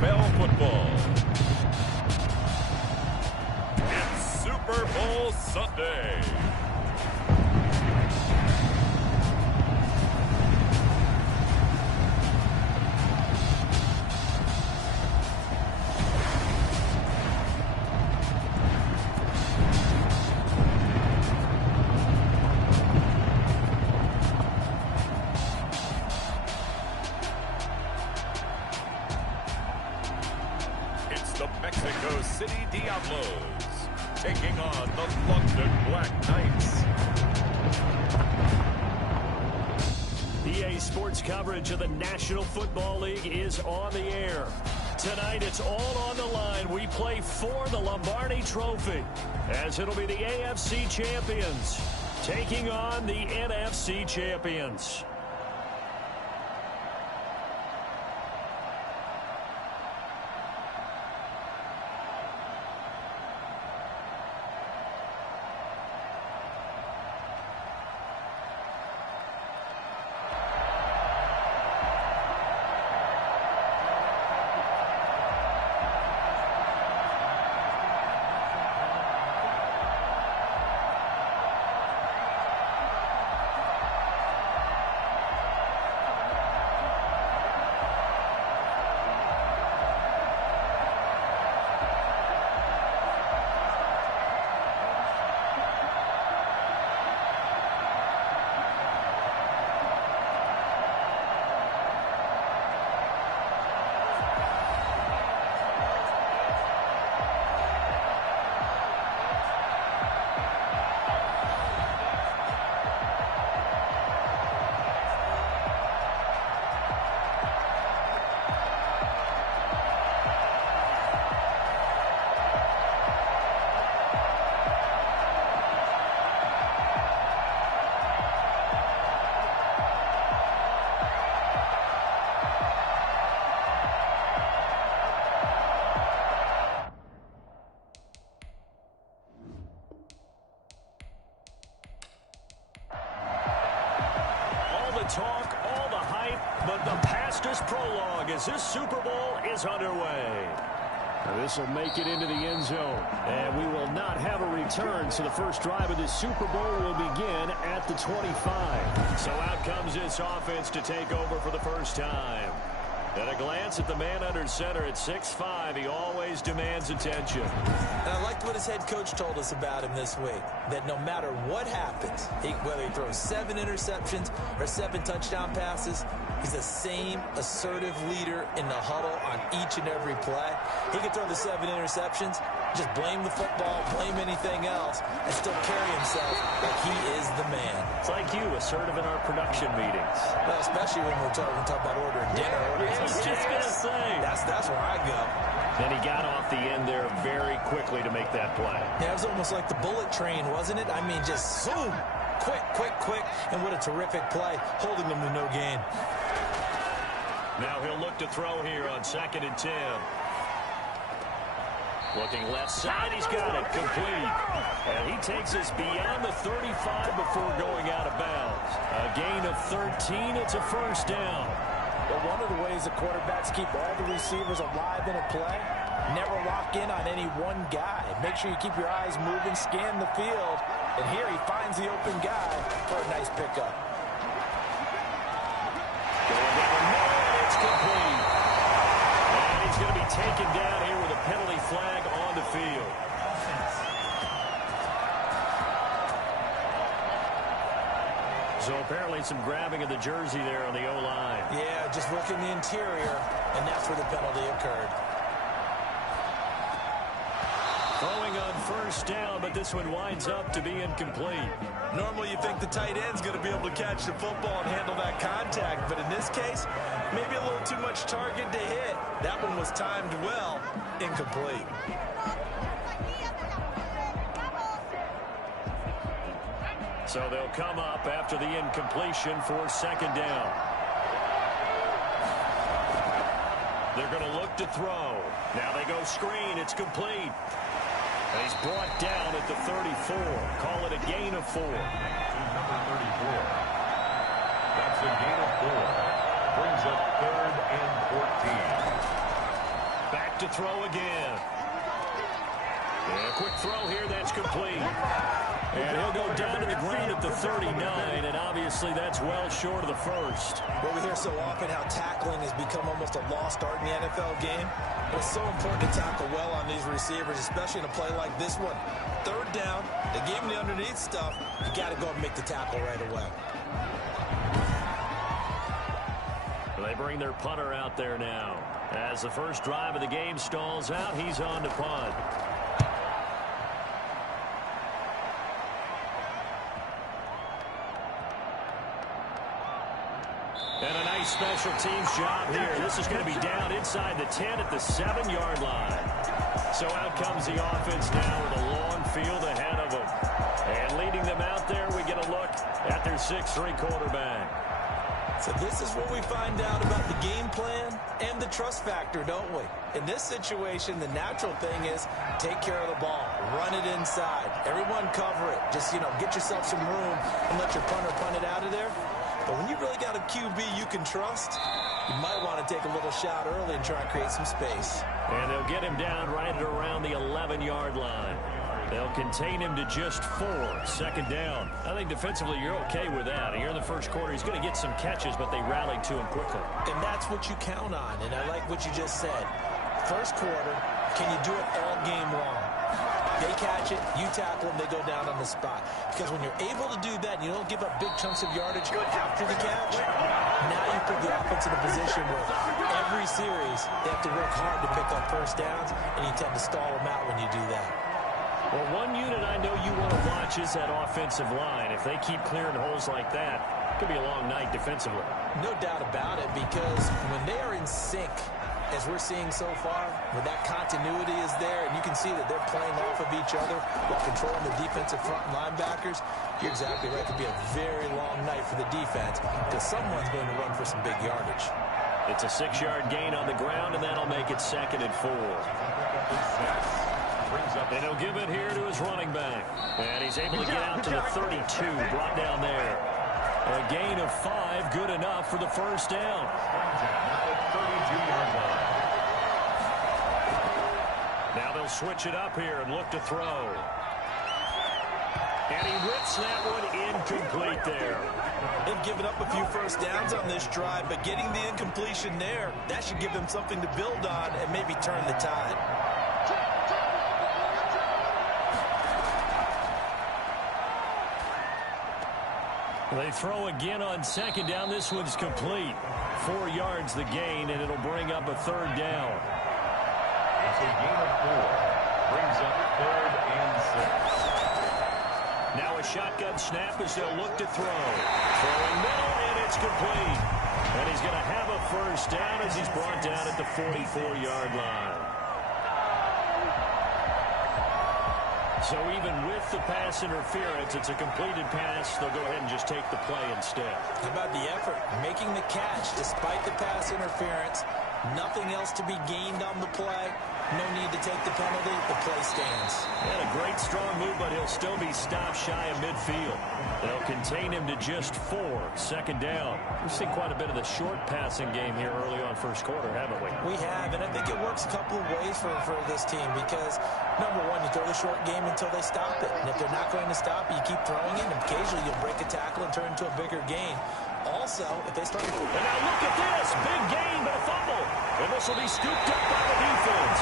NFL football. It's Super Bowl Sunday. The Mexico City Diablos taking on the London Black Knights. EA Sports coverage of the National Football League is on the air. Tonight, it's all on the line. We play for the Lombardi Trophy, as it'll be the AFC champions taking on the NFC champions. Talk, all the hype, but the fastest prologue as this Super Bowl is underway. This will make it into the end zone, and we will not have a return, so the first drive of this Super Bowl will begin at the 25. So out comes this offense to take over for the first time. At a glance at the man under center at 6'5", he always demands attention. And I liked what his head coach told us about him this week, that no matter what happens, whether he throws 7 interceptions or 7 touchdown passes, he's the same assertive leader in the huddle on each and every play. He can throw the 7 interceptions, just blame the football, blame anything else, and still carry himself like he is the man. It's like you, assertive in our production meetings. Well, especially when we're talking about ordering dinner. I was just going to say. That's where I go. And he got off the end there very quickly to make that play. Yeah, it was almost like the bullet train, wasn't it? I mean, just zoom. Quick, quick, quick. And what a terrific play, holding them to no gain. Now he'll look to throw here on 2nd and 10. Looking left side, he's got it, complete. And he takes us beyond the 35 before going out of bounds. A gain of 13, it's a first down. But one of the ways the quarterbacks keep all the receivers alive in a play, never lock in on any one guy. Make sure you keep your eyes moving, scan the field. And here he finds the open guy for a nice pickup. Going down the middle, it's complete. And he's going to be taken down here with a penalty flag on the field. So apparently some grabbing of the jersey there on the O-line. Yeah, just working the interior, and that's where the penalty occurred. Throwing on first down, but this one winds up to be incomplete. Normally you think the tight end's going to be able to catch the football and handle that contact, but in this case, maybe a little too much target to hit. That one was timed well, incomplete. So they'll come up after the incompletion for 2nd down. They're going to look to throw. Now they go screen. It's complete. And he's brought down at the 34. Call it a gain of 4. Number 34. That's a gain of 4. Brings up 3rd and 14. to throw again. And a quick throw here, that's complete. And he'll go down to the ground at the 39, and obviously that's well short of the first. Well, we hear so often how tackling has become almost a lost art in the NFL game. But it's so important to tackle well on these receivers, especially in a play like this one. Third down, they gave him the underneath stuff. You got to go and make the tackle right away. They bring their punter out there now. As the first drive of the game stalls out, he's on to punt. And a nice special teams job here. This is going to be down inside the 10 at the 7-yard line. So out comes the offense now with a long field ahead of them. And leading them out there, we get a look at their 6'3" quarterback. So this is what we find out about the game plan and the trust factor, don't we? In this situation, the natural thing is take care of the ball. Run it inside. Everyone cover it. Just, get yourself some room and let your punter punt it out of there. But when you really got a QB you can trust, you might want to take a little shot early and try and create some space. And they'll get him down right at around the 11-yard line. They'll contain him to just 4. Second down. I think defensively you're okay with that. Here in the first quarter, he's going to get some catches, but they rallied to him quickly. And that's what you count on, and I like what you just said. First quarter, can you do it all game long? They catch it, you tackle them, they go down on the spot. Because when you're able to do that, and you don't give up big chunks of yardage after the catch, now you put the offense in a position where every series they have to work hard to pick up first downs, and you tend to stall them out when you do that. Well, one unit I know you want to watch is that offensive line. If they keep clearing holes like that, it could be a long night defensively. No doubt about it, because when they are in sync, as we're seeing so far, when that continuity is there, and you can see that they're playing off of each other while controlling the defensive front linebackers, you're exactly right. It could be a very long night for the defense because someone's going to run for some big yardage. It's a 6-yard gain on the ground, and that'll make it 2nd and 4. And he'll give it here to his running back. And he's able to get out to the 32, brought down there. A gain of 5, good enough for the first down. Now they'll switch it up here and look to throw. And he rips that one incomplete there. They've given up a few first downs on this drive, but getting the incompletion there, that should give them something to build on and maybe turn the tide. They throw again on second down. This one's complete. 4 yards the gain, and it'll bring up a 3rd down. It's a gain of 4. Brings up 3rd and 6. Now a shotgun snap as they'll look to throw. Throwing middle, and it's complete. And he's going to have a first down as he's brought down at the 44-yard line. So even with the pass interference, it's a completed pass. They'll go ahead and just take the play instead. How about the effort? Making the catch despite the pass interference. Nothing else to be gained on the play. No need to take the penalty. The play stands. And a great strong move, but he'll still be stopped shy of midfield. They'll contain him to just 4. Second down. We've seen quite a bit of the short passing game here early on first quarter, haven't we? We have, and I think it works a couple of ways for this team because, number one, you throw the short game until they stop it. And if they're not going to stop it, you keep throwing it, and occasionally you'll break a tackle and turn into a bigger gain. Also, if they start to... And now look at this. Big gain, but a fumble. And this will be scooped up by the defense.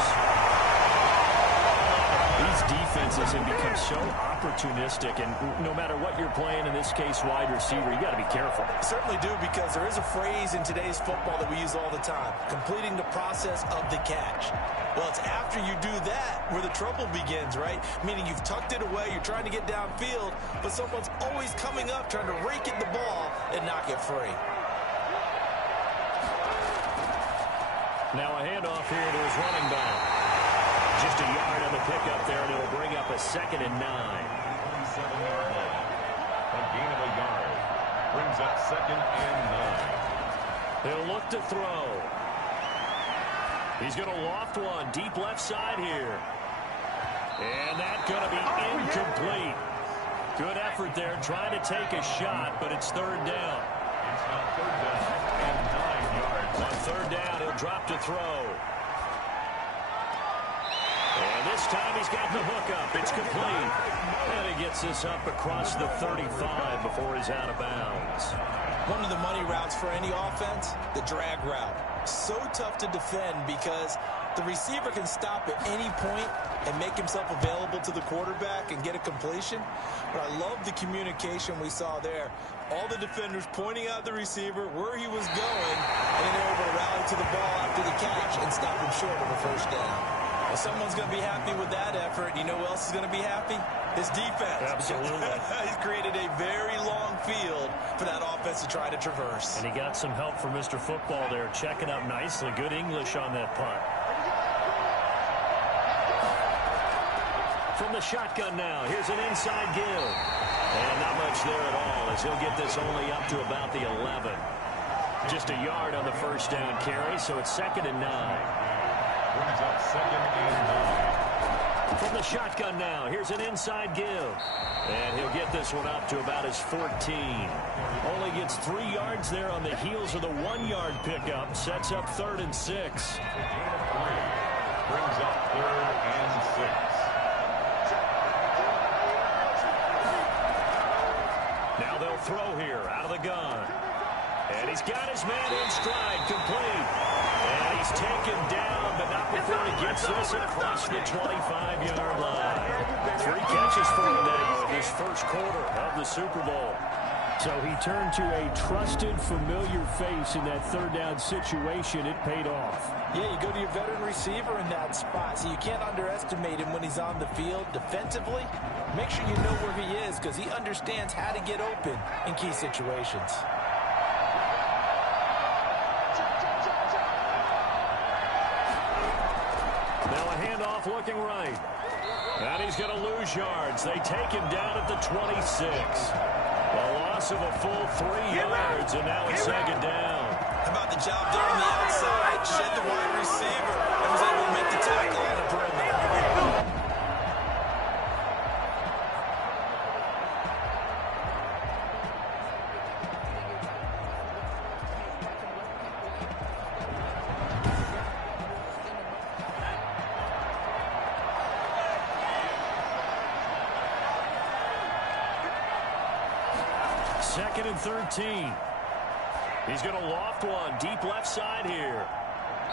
These defenses have become so opportunistic, and no matter what you're playing, in this case, wide receiver, you got to be careful. Certainly do, because there is a phrase in today's football that we use all the time, completing the process of the catch. Well, it's after you do that where the trouble begins, right? Meaning you've tucked it away, you're trying to get downfield, but someone's always coming up trying to rake at the ball and knock it free. Now a handoff here to his running back. Just a yard on the pickup there, and it'll bring up a 2nd and 9. 27-yard line. A gain of a yard. Brings up 2nd and 9. He'll look to throw. He's going to loft one deep left side here. And that's going to be incomplete. Good effort there trying to take a shot, but it's 3rd down. It's now 3rd down and 9 yards. On 3rd down, he'll drop to throw. And this time he's got the hook up. It's complete. And he gets this up across the 35 before he's out of bounds. One of the money routes for any offense, the drag route. So tough to defend because the receiver can stop at any point and make himself available to the quarterback and get a completion. But I love the communication we saw there. All the defenders pointing out the receiver, where he was going, and then they're able to rally to the ball after the catch and stop him short of a first down. Well, someone's going to be happy with that effort. You know who else is going to be happy? His defense. Absolutely. He's created a very long field for that offense to try to traverse. And he got some help from Mr. Football there, checking up nicely. Good English on that punt. From the shotgun now, here's an inside give. And not much there at all, as he'll get this only up to about the 11. Just a yard on the first down carry, so it's 2nd and 9. Brings up 2nd and 9. From the shotgun now, here's an inside give. And he'll get this one up to about his 14. Only gets 3 yards there on the heels of the 1-yard pickup. Sets up 3rd and 6. Brings up 3rd and 6. Now they'll throw here out of the gun. And he's got his man in stride, complete. And he's taken down, but not before he gets this across the 25-yard line. 3 catches for him now in his first quarter of the Super Bowl. So he turned to a trusted, familiar face in that 3rd down situation. It paid off. Yeah, you go to your veteran receiver in that spot, so you can't underestimate him when he's on the field defensively. Make sure you know where he is because he understands how to get open in key situations. Now a handoff looking right. And he's going to lose yards. They take him down at the 26. A loss of a full 3 yards, and now it's 2nd down. How about the job done on the outside? Shed the wide receiver and was able to make the tackle on the perimeter. Second and 13. He's going to loft one deep left side here.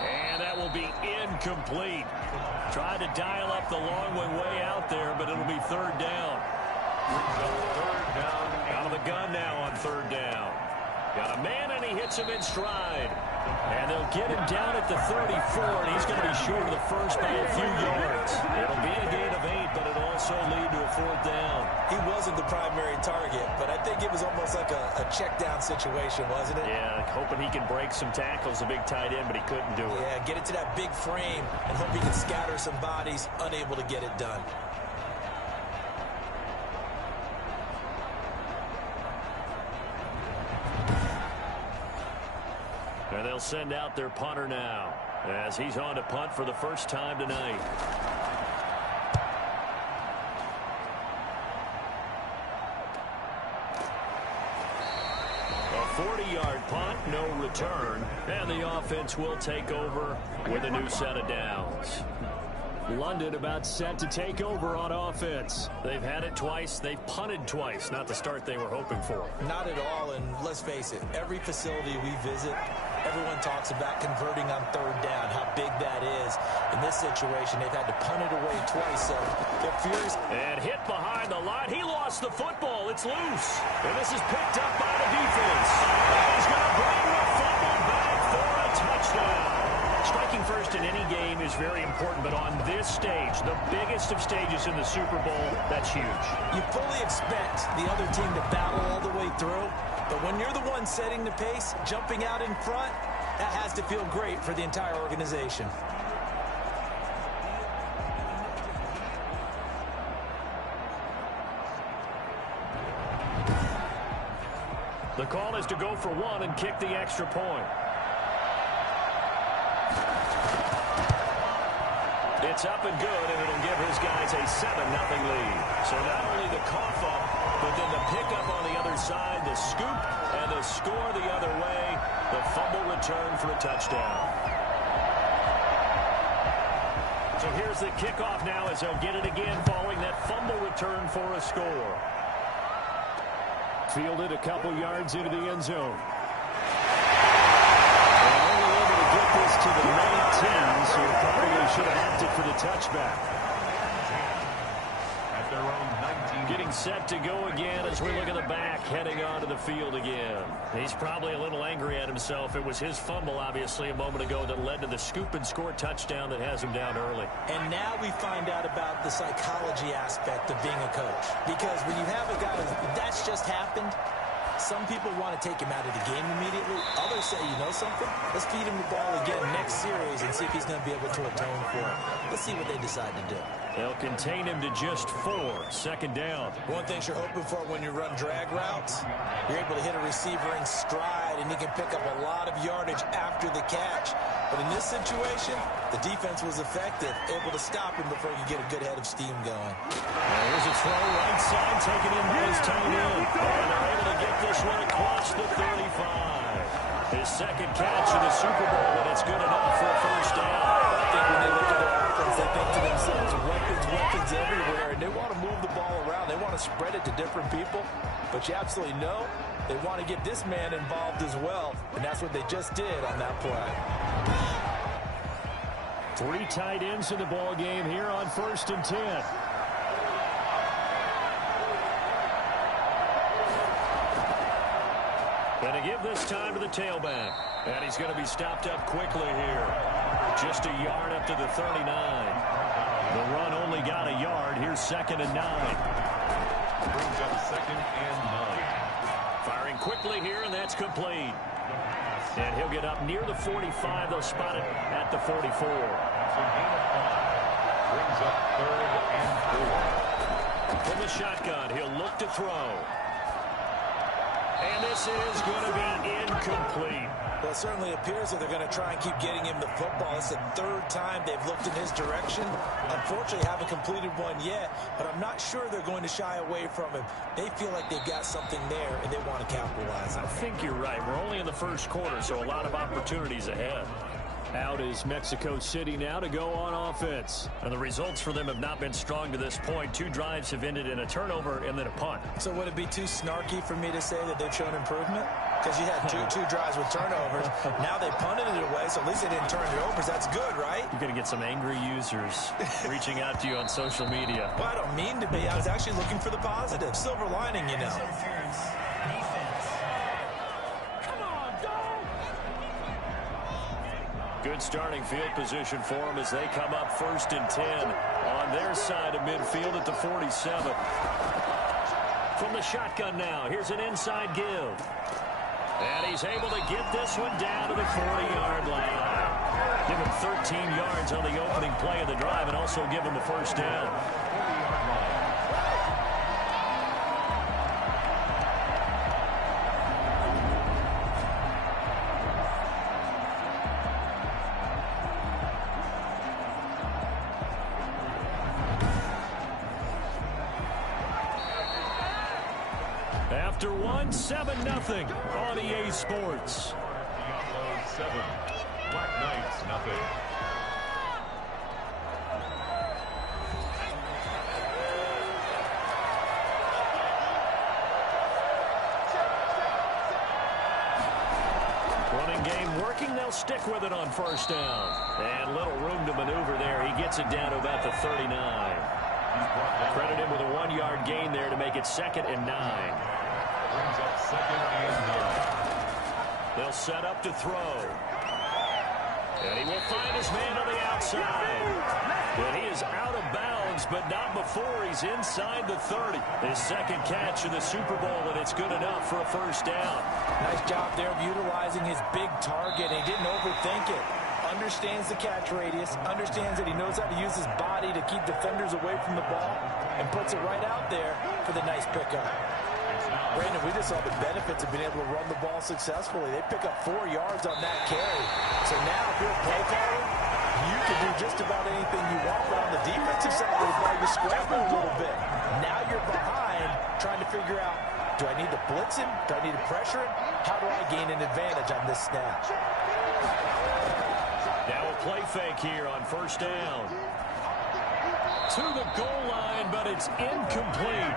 And that will be incomplete. Tried to dial up the long one way out there, but it'll be 3rd down. Out of the gun now on 3rd down. Got a man, and he hits him in stride. And they'll get him down at the 34, and he's going to be short of the first by a few yards. It'll be a gain of 8, but it'll also lead to a 4th down. He wasn't the primary target, but I think it was almost like a check down situation, wasn't it? Yeah, hoping he can break some tackles, a big tight end, but he couldn't do it. Yeah, get it to that big frame and hope he can scatter some bodies, unable to get it done. And they'll send out their punter now as he's on to punt for the first time tonight. A 40-yard punt, no return, and the offense will take over with a new set of downs. London about set to take over on offense. They've had it twice. They've punted twice. Not the start they were hoping for. Not at all, and let's face it, every facility we visit, everyone talks about converting on 3rd down, how big that is. In this situation, they've had to punt it away twice, so they're furious. And hit behind the line. He lost the football. It's loose. And this is picked up by the defense. And he's going to bring the fumble back for a touchdown. Striking first in any game is very important, but on this stage, the biggest of stages in the Super Bowl, that's huge. You fully expect the other team to battle all the way through, but when you're the one setting the pace, jumping out in front, that has to feel great for the entire organization. The call is to go for one and kick the extra point. It's up and good, and it'll give his guys a 7-0 lead. So not only the cough up, but then the pickup on the other side, the scoop, and the score the other way, the fumble return for a touchdown. So here's the kickoff now as they'll get it again following that fumble return for a score. Fielded a couple yards into the end zone. And only able to get this to the 19, so probably should have opted for the touchback. At their own 19. Getting set to go again as we look at the back, heading onto the field again. He's probably a little angry at himself. It was his fumble, obviously, a moment ago that led to the scoop and score touchdown that has him down early. And now we find out about the psychology aspect of being a coach. Because when you have a guy that's just happened, some people want to take him out of the game immediately. Others say, you know something? Let's feed him the ball again next series and see if he's going to be able to atone for it. Let's see what they decide to do. They'll contain him to just 4. Second down. One thing you're hoping for when you run drag routes, you're able to hit a receiver in stride, and he can pick up a lot of yardage after the catch. But in this situation, the defense was effective, able to stop him before you get a good head of steam going. There's a throw right side, taken in by his tight end. And they're able to get this one across the 35. His second catch in the Super Bowl, and it's good enough for a first down. I think when they look at their offense, they think to themselves, weapons everywhere, and they want to move the ball around. They want to spread it to different people, but you absolutely know they want to get this man involved as well, and that's what they just did on that play. 3 tight ends in the ball game here on 1st and 10. Going to give this time to the tailback. And he's going to be stopped up quickly here. Just a yard up to the 39. The run only got a yard. Here's 2nd and 9. Brings up 2nd and 9. Firing quickly here, and that's complete. And he'll get up near the 45. They'll spot it at the 44. So gain of 5. Brings up 3rd and 4. From the shotgun, he'll look to throw. And this is going to be incomplete. Well, it certainly appears that they're going to try and keep getting him the football. It's the 3rd time they've looked in his direction. Unfortunately, haven't completed one yet, but I'm not sure they're going to shy away from him. They feel like they've got something there, and they want to capitalize on it. I think you're right. We're only in the first quarter, so a lot of opportunities ahead. Out is Mexico City now to go on offense. And the results for them have not been strong to this point. 2 drives have ended in a turnover and then a punt. So would it be too snarky for me to say that they've shown improvement? Because you had two drives with turnovers. Now they punted it away, so at least they didn't turn it over. So that's good, right? You're going to get some angry users reaching out to you on social media. Well, I don't mean to be. I was actually looking for the positive. Silver lining, you know. Good starting field position for them as they come up 1st and 10 on their side of midfield at the 47. From the shotgun now, here's an inside give. And he's able to get this one down to the 40-yard line. Give him 13 yards on the opening play of the drive and also give him a first down. After 7-0 on EA Sports. Diablo 7, Black Knights 0. Running game working. They'll stick with it on first down. And little room to maneuver there. He gets it down to about the 39. Credit him with a 1-yard gain there to make it 2nd and 9. Brings up 2nd and 9. They'll set up to throw. And he will find his man on the outside. And he is out of bounds, but not before he's inside the 30. His 2nd catch in the Super Bowl, and it's good enough for a first down. Nice job there of utilizing his big target. He didn't overthink it. Understands the catch radius, understands that he knows how to use his body to keep defenders away from the ball, and puts it right out there for the nice pickup. Brandon, we just saw the benefits of being able to run the ball successfully. They pick up 4 yards on that carry. So now, if you're a play caller, you can do just about anything you want. But on the defensive side of the ball, you scramble a little bit. Now you're behind, trying to figure out, do I need to blitz him? Do I need to pressure him? How do I gain an advantage on this snap? Now a play fake here on first down. to the goal line, but it's incomplete.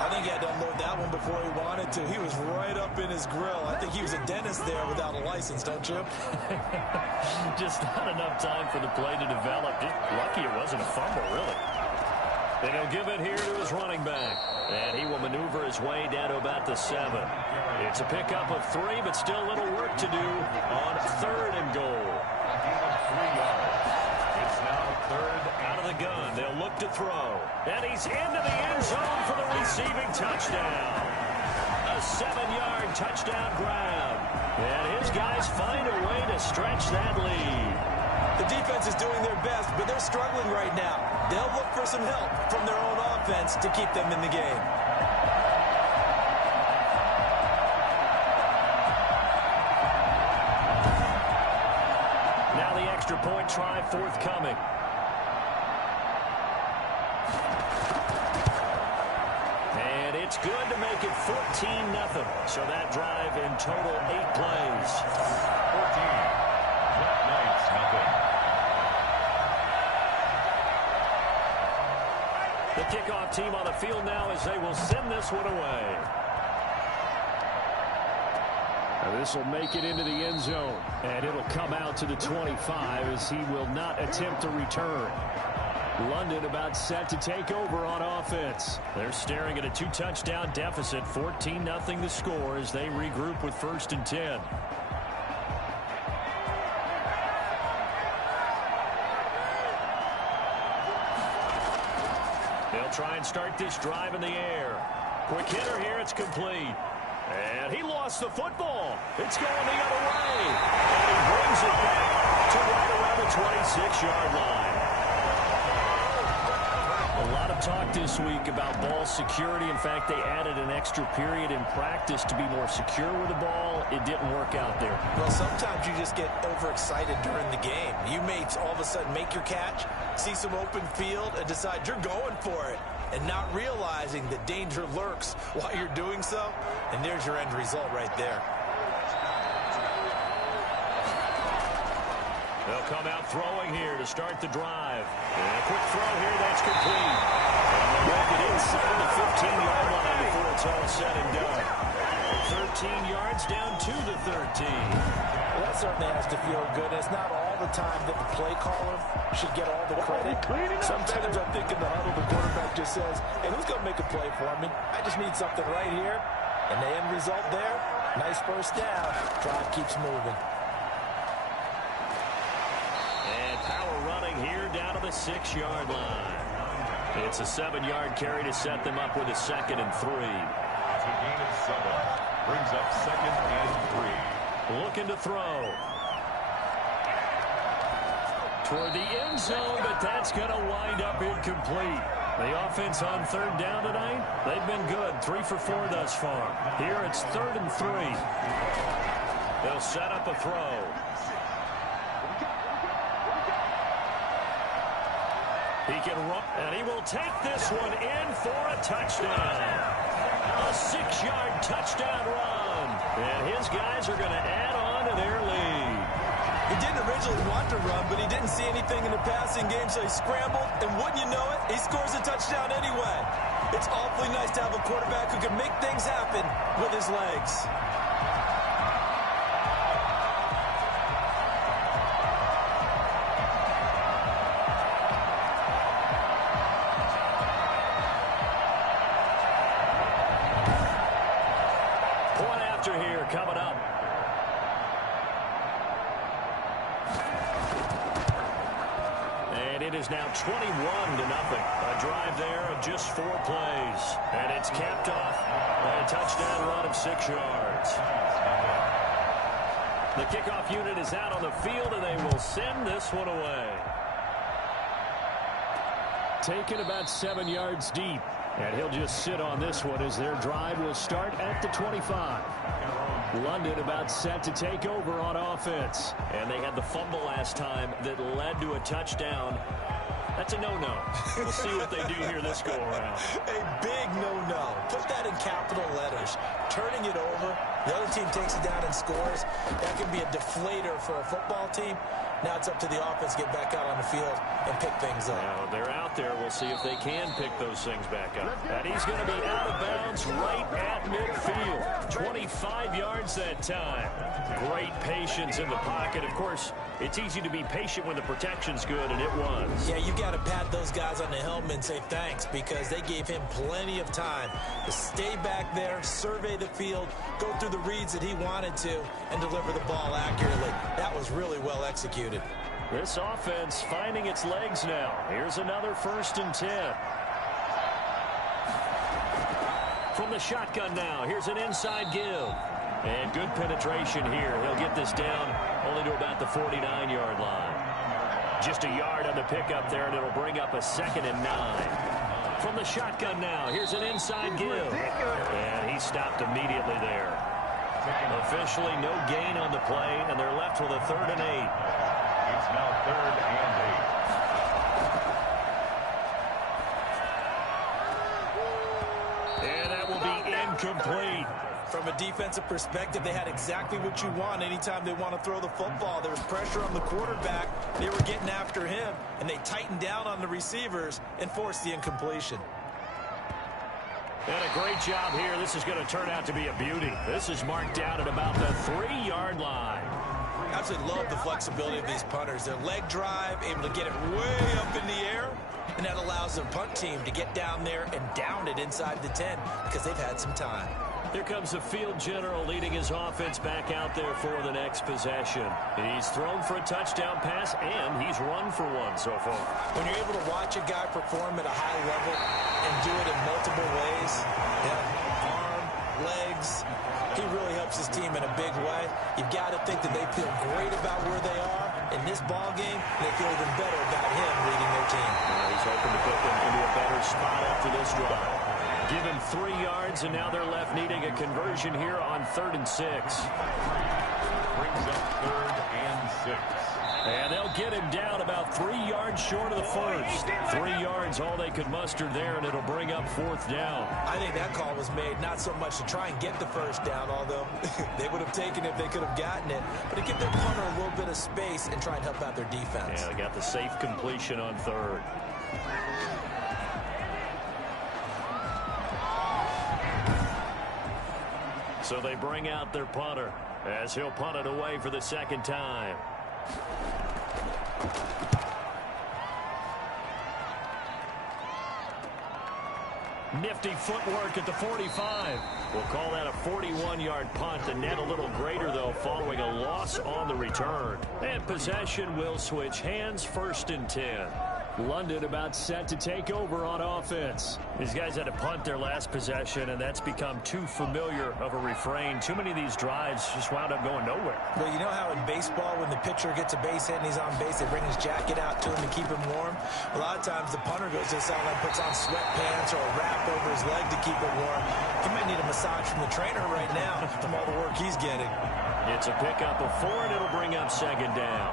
I think he had to unload that one before he wanted to. He was right up in his grill. I think he was a dentist there without a license, don't you? Just not enough time for the play to develop. Just lucky it wasn't a fumble, really. And he'll give it here to his running back. And he will maneuver his way down to about the 7. It's a pickup of 3, but still a little work to do on 3rd and goal. It's now 3rd out of the gun. They'll look to throw. And he's into the end zone for the receiving touchdown. A 7-yard touchdown grab. And his guys find a way to stretch that lead. The defense is doing their best, but they're struggling right now. They'll look for some help from their own offense to keep them in the game. Now the extra point try forthcoming. And it's good to make it 14-0. So that drive in total 8 plays. 14. Black Knights, nothing. The kickoff team on the field now as they will send this one away. This will make it into the end zone, and it'll come out to the 25 as he will not attempt to return. London about set to take over on offense. They're staring at a 2-touchdown deficit, 14-0 the score as they regroup with 1st and 10. They'll try and start this drive in the air. Quick hitter here, it's complete. And he lost the football. It's going the other way. And he brings it back to right around the 26-yard line. A lot of talk this week about ball security. In fact, they added an extra period in practice to be more secure with the ball. It didn't work out there. Well, sometimes you just get overexcited during the game. You may all of a sudden make your catch, see some open field, and decide you're going for it, and not realizing that danger lurks while you're doing so. And there's your end result right there. They'll come out throwing here to start the drive. And a quick throw here, that's complete. And they'll make it inside the 15-yard line before it's all said and done. 13 yards down to the 13. Well, that certainly has to feel good. It's not all the time that the play caller should get all the credit. Sometimes I think in the huddle, the quarterback just says, hey, who's going to make a play for me? I just need something right here. And the end result there, nice first down. Drive keeps moving. Here down to the 6-yard line. It's a 7-yard carry to set them up with a 2nd and 3. It's a gain of 7. Brings up 2nd and 3. Looking to throw. Toward the end zone, but that's going to wind up incomplete. The offense on 3rd down tonight, they've been good. 3 for 4 thus far. Here it's 3rd and 3. They'll set up a throw. He can run, and he will take this one in for a touchdown. A 6-yard touchdown run. And his guys are going to add on to their lead. He didn't originally want to run, but he didn't see anything in the passing game, so he scrambled, and wouldn't you know it, he scores a touchdown anyway. It's awfully nice to have a quarterback who can make things happen with his legs. Coming up. And it is now 21-0. A drive there of just 4 plays. And it's capped off by a touchdown run of 6 yards. The kickoff unit is out on the field, and they will send this one away. Taken about 7 yards deep. And he'll just sit on this one as their drive will start at the 25. London about set to take over on offense. And they had the fumble last time that led to a touchdown. That's a no-no. We'll see what they do here this go-around. A big no-no. Put that in capital letters. Turning it over, the other team takes it down and scores. That can be a deflator for a football team. Now it's up to the offense to get back out on the field and pick things up. Now they're out there. We'll see if they can pick those things back up. And he's going to be out of bounds right at midfield. 25 yards that time. Great patience in the pocket. Of course, it's easy to be patient when the protection's good, and it was. Yeah, you got to pat those guys on the helmet and say thanks, because they gave him plenty of time to stay back there, survey the field, go through the reads that he wanted to, and deliver the ball accurately. That was really well executed. This offense finding its legs now. Here's another 1st and 10. From the shotgun now, here's an inside give. And good penetration here. He'll get this down only to about the 49-yard line. Just a yard on the pickup there, and it'll bring up a 2nd and 9. From the shotgun now, here's an inside give. And he stopped immediately there. Officially no gain on the play, and they're left with a 3rd and 8. It's now 3rd and 8. And that will be incomplete. From a defensive perspective, they had exactly what you want anytime they want to throw the football. There was pressure on the quarterback. They were getting after him, and they tightened down on the receivers and forced the incompletion. And a great job here. This is going to turn out to be a beauty. This is marked down at about the 3-yard line. Absolutely love the flexibility of these punters. Their leg drive, able to get it way up in the air, and that allows the punt team to get down there and down it inside the 10 because they've had some time. Here comes the field general leading his offense back out there for the next possession. He's thrown for a touchdown pass, and he's run for one so far. When you're able to watch a guy perform at a high level and do it in multiple ways, arm, legs, he really helps his team in a big way. You've got to think that they feel great about where they are in this ball game. They feel even better about him leading their team. He's hoping to put them into a better spot after this drive. Give him 3 yards, and now they're left needing a conversion here on 3rd and 6. Brings up 3rd and 6. And they'll get him down about 3 yards short of the first. 3 yards, all they could muster there, and it'll bring up 4th down. I think that call was made not so much to try and get the first down, although they would have taken it if they could have gotten it, but to give their punter a little bit of space and try and help out their defense. Yeah, they got the safe completion on 3rd. So they bring out their punter as he'll punt it away for the 2nd time. Nifty footwork at the 45. We'll call that a 41-yard punt. The net a little greater, though, following a loss on the return. And possession will switch hands, 1st and 10. London about set to take over on offense. These guys had to punt their last possession, and that's become too familiar of a refrain. Too many of these drives just wound up going nowhere. Well, you know how in baseball, when the pitcher gets a base hit and he's on base, they bring his jacket out to him to keep him warm? A lot of times the punter goes to the sideline, puts on sweatpants or a wrap over his leg to keep it warm. He might need a massage from the trainer right now from all the work he's getting. It's a pickup of 4, and it'll bring up 2nd down.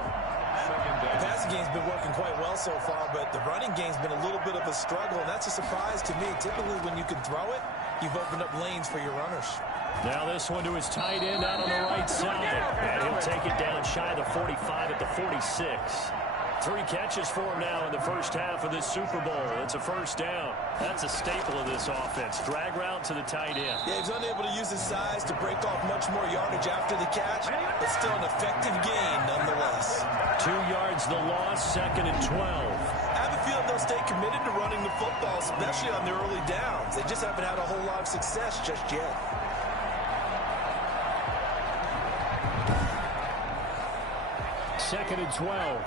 The passing game's been working quite well so far, but the running game's been a little bit of a struggle, and that's a surprise to me. Typically, when you can throw it, you've opened up lanes for your runners. Now this one to his tight end out on the right side. And he'll take it down shy of the 45 at the 46. 3 catches for him now in the first half of this Super Bowl. It's a 1st down. That's a staple of this offense. Drag route to the tight end. Yeah, he's unable to use his size to break off much more yardage after the catch, but still an effective gain nonetheless. 2 yards the loss, 2nd and 12. I have a feeling they'll stay committed to running the football, especially on their early downs. They just haven't had a whole lot of success just yet. Second and 12.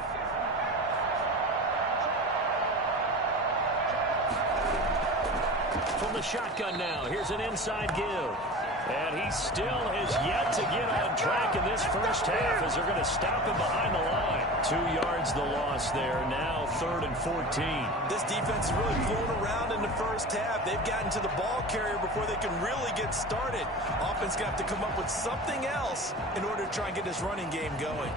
From the shotgun now, here's an inside give. And he still has yet to get on track in this first half as they're going to stop him behind the line. 2 yards the loss there. Now 3rd and 14. This defense is really flown around in the first half. They've gotten to the ball carrier before they can really get started. Offense going to have to come up with something else in order to try and get this running game going.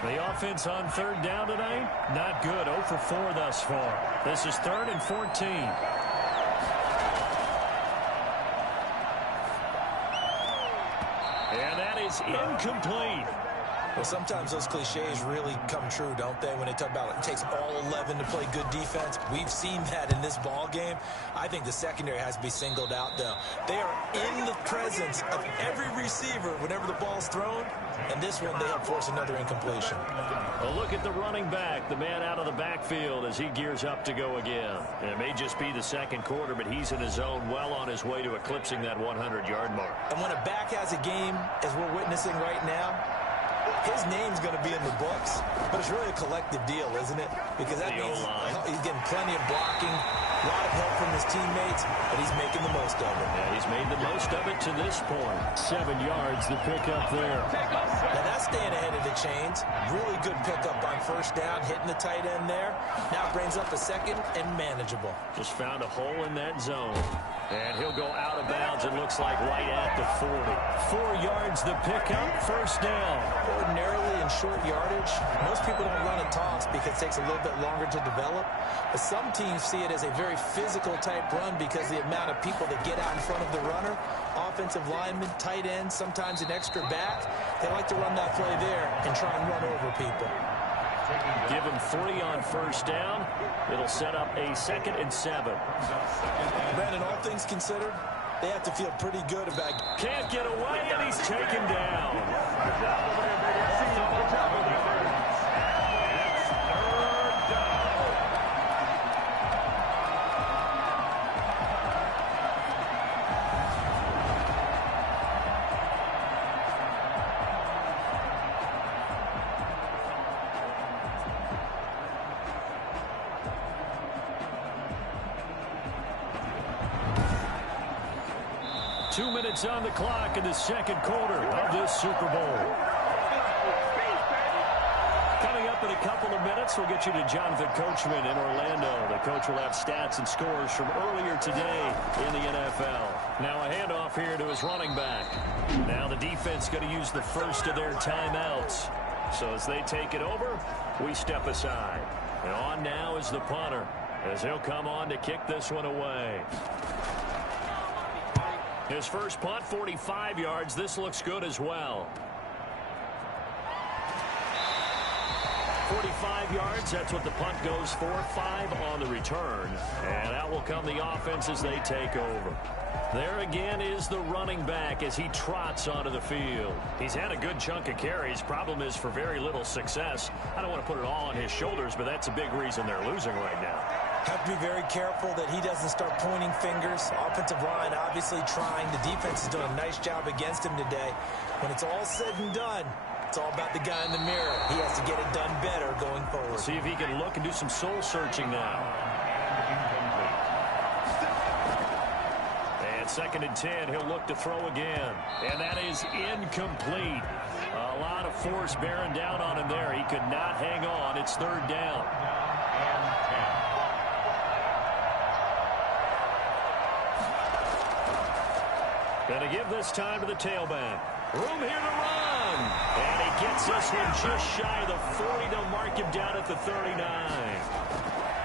The offense on 3rd down tonight, not good. 0 for 4 thus far. This is 3rd and 14. And that is incomplete. Well, sometimes those cliches really come true, don't they? When they talk about it takes all 11 to play good defense. We've seen that in this ball game. I think the secondary has to be singled out, though. They are in the presence of every receiver whenever the ball's thrown. And this one, they help force another incompletion. A look at the running back, the man out of the backfield as he gears up to go again. And it may just be the second quarter, but he's in his zone, well on his way to eclipsing that 100-yard mark. And when a back has a game, as we're witnessing right now, his name's going to be in the books, but it's really a collective deal, isn't it? Because that means he's getting plenty of blocking, a lot of help from his teammates, but he's making the most of it. Yeah, he's made the most of it to this point. 7 yards, the pickup there. Now that's staying ahead of the chains. Really good pickup on first down, hitting the tight end there. Now brings up a second and manageable. Just found a hole in that zone. And he'll go out of bounds, it looks like, right at the 40. 4 yards, the pickup, first down. Ordinarily in short yardage, most people don't run a toss because it takes a little bit longer to develop. But some teams see it as a very physical type run because the amount of people that get out in front of the runner, offensive linemen, tight ends, sometimes an extra back, they like to run that play there and try and run over people. Give him 3 on first down. It'll set up a 2nd and 7. Brandon, all things considered, they have to feel pretty good about... Can't get away, and he's taken down. 2 minutes on the clock in the second quarter of this Super Bowl. Coming up in a couple of minutes, we'll get you to Jonathan Coachman in Orlando. The coach will have stats and scores from earlier today in the NFL. Now a handoff here to his running back. Now the defense going to use the first of their timeouts. So as they take it over, we step aside. And on now is the punter, as he'll come on to kick this one away. His first punt, 45 yards. This looks good as well. 45 yards, that's what the punt goes for. 5 on the return. And out will come the offense as they take over. There again is the running back as he trots onto the field. He's had a good chunk of carries. Problem is for very little success. I don't want to put it all on his shoulders, but that's a big reason they're losing right now. Have to be very careful that he doesn't start pointing fingers. Offensive line obviously trying. The defense is doing a nice job against him today. When it's all said and done, it's all about the guy in the mirror. He has to get it done better going forward. See if he can look and do some soul searching now. And 2nd and 10, he'll look to throw again. And that is incomplete. A lot of force bearing down on him there. He could not hang on. It's 3rd down. Going to give this time to the tailback. Room here to run. And he gets this one just shy of the 40. They'll mark him down at the 39.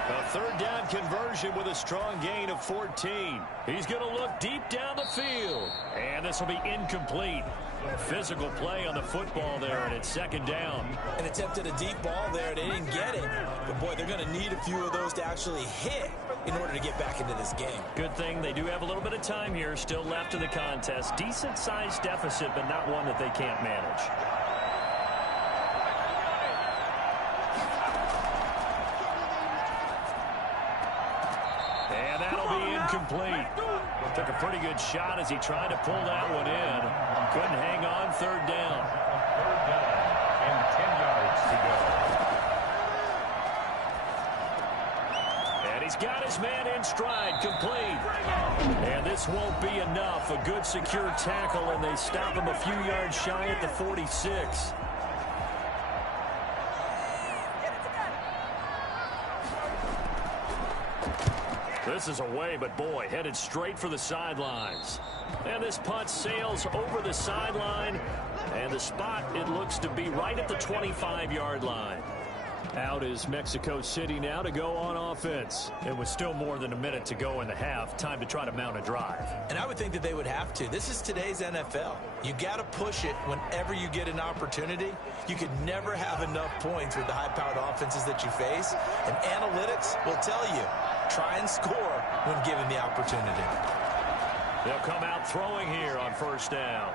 A 3rd down conversion with a strong gain of 14. He's going to look deep down the field. And this will be incomplete. Physical play on the football there, and it's 2nd down. An attempt at a deep ball there. They didn't get it. But, boy, they're going to need a few of those to actually hit in order to get back into this game. Good thing they do have a little bit of time here still left in the contest. Decent-sized deficit, but not one that they can't manage. And that'll be incomplete. Took a pretty good shot as he tried to pull that one in. Couldn't hang on. 3rd down. 3rd down and 10 yards to go. And he's got his man in stride, complete. And this won't be enough. A good secure tackle, and they stop him a few yards shy at the 46. This is away, but boy, headed straight for the sidelines. And this punt sails over the sideline. And the spot, it looks to be right at the 25-yard line. Out is Mexico City now to go on offense. It was still more than a minute to go in the half. Time to try to mount a drive. And I would think that they would have to. This is today's NFL. You got to push it whenever you get an opportunity. You could never have enough points with the high-powered offenses that you face. And analytics will tell you, try and score when given the opportunity. They'll come out throwing here on first down.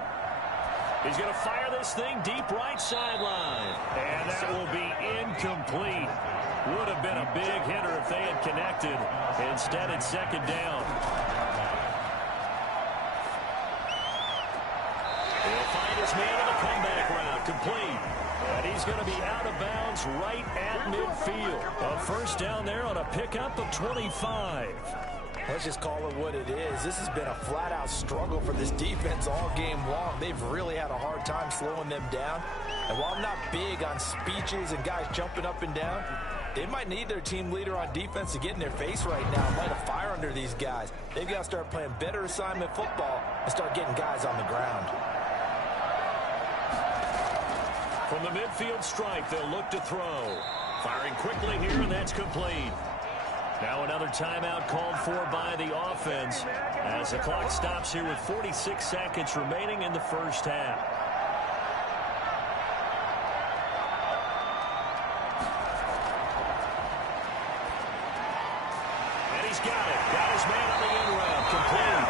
He's going to fire this thing deep right sideline. And that will be incomplete. Would have been a big hitter if they had connected. Instead, it's second down. He'll find his man in the comeback route. Complete. And he's going to be out of bounds right at midfield. A first down there on a pickup of 25. Let's just call it what it is. This has been a flat-out struggle for this defense all game long. They've really had a hard time slowing them down. And while I'm not big on speeches and guys jumping up and down, they might need their team leader on defense to get in their face right now and light a fire under these guys. They've got to start playing better assignment football and start getting guys on the ground. From the midfield stripe, they'll look to throw. Firing quickly here, and that's complete. Now another timeout called for by the offense as the clock stops here with 46 seconds remaining in the first half. And he's got it. Got his man on the end route. Complete.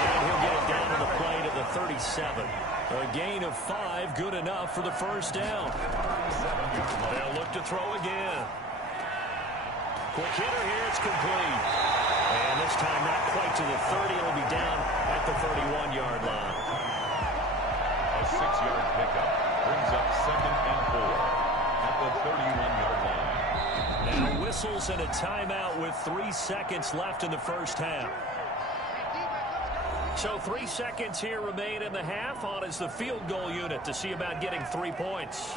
And he'll get it down to the plate at the 37. A gain of 5, good enough for the first down. They'll look to throw again. Quick hitter here, it's complete. And this time not quite to the 30. It'll be down at the 31-yard line. A 6-yard pickup brings up 2nd and 4 at the 31-yard line. Now whistles and a timeout with 3 seconds left in the first half. So 3 seconds here remain in the half. On is the field goal unit to see about getting 3 points.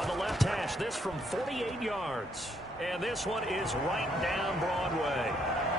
On the left hash, this from 48 yards. And this one is right down Broadway.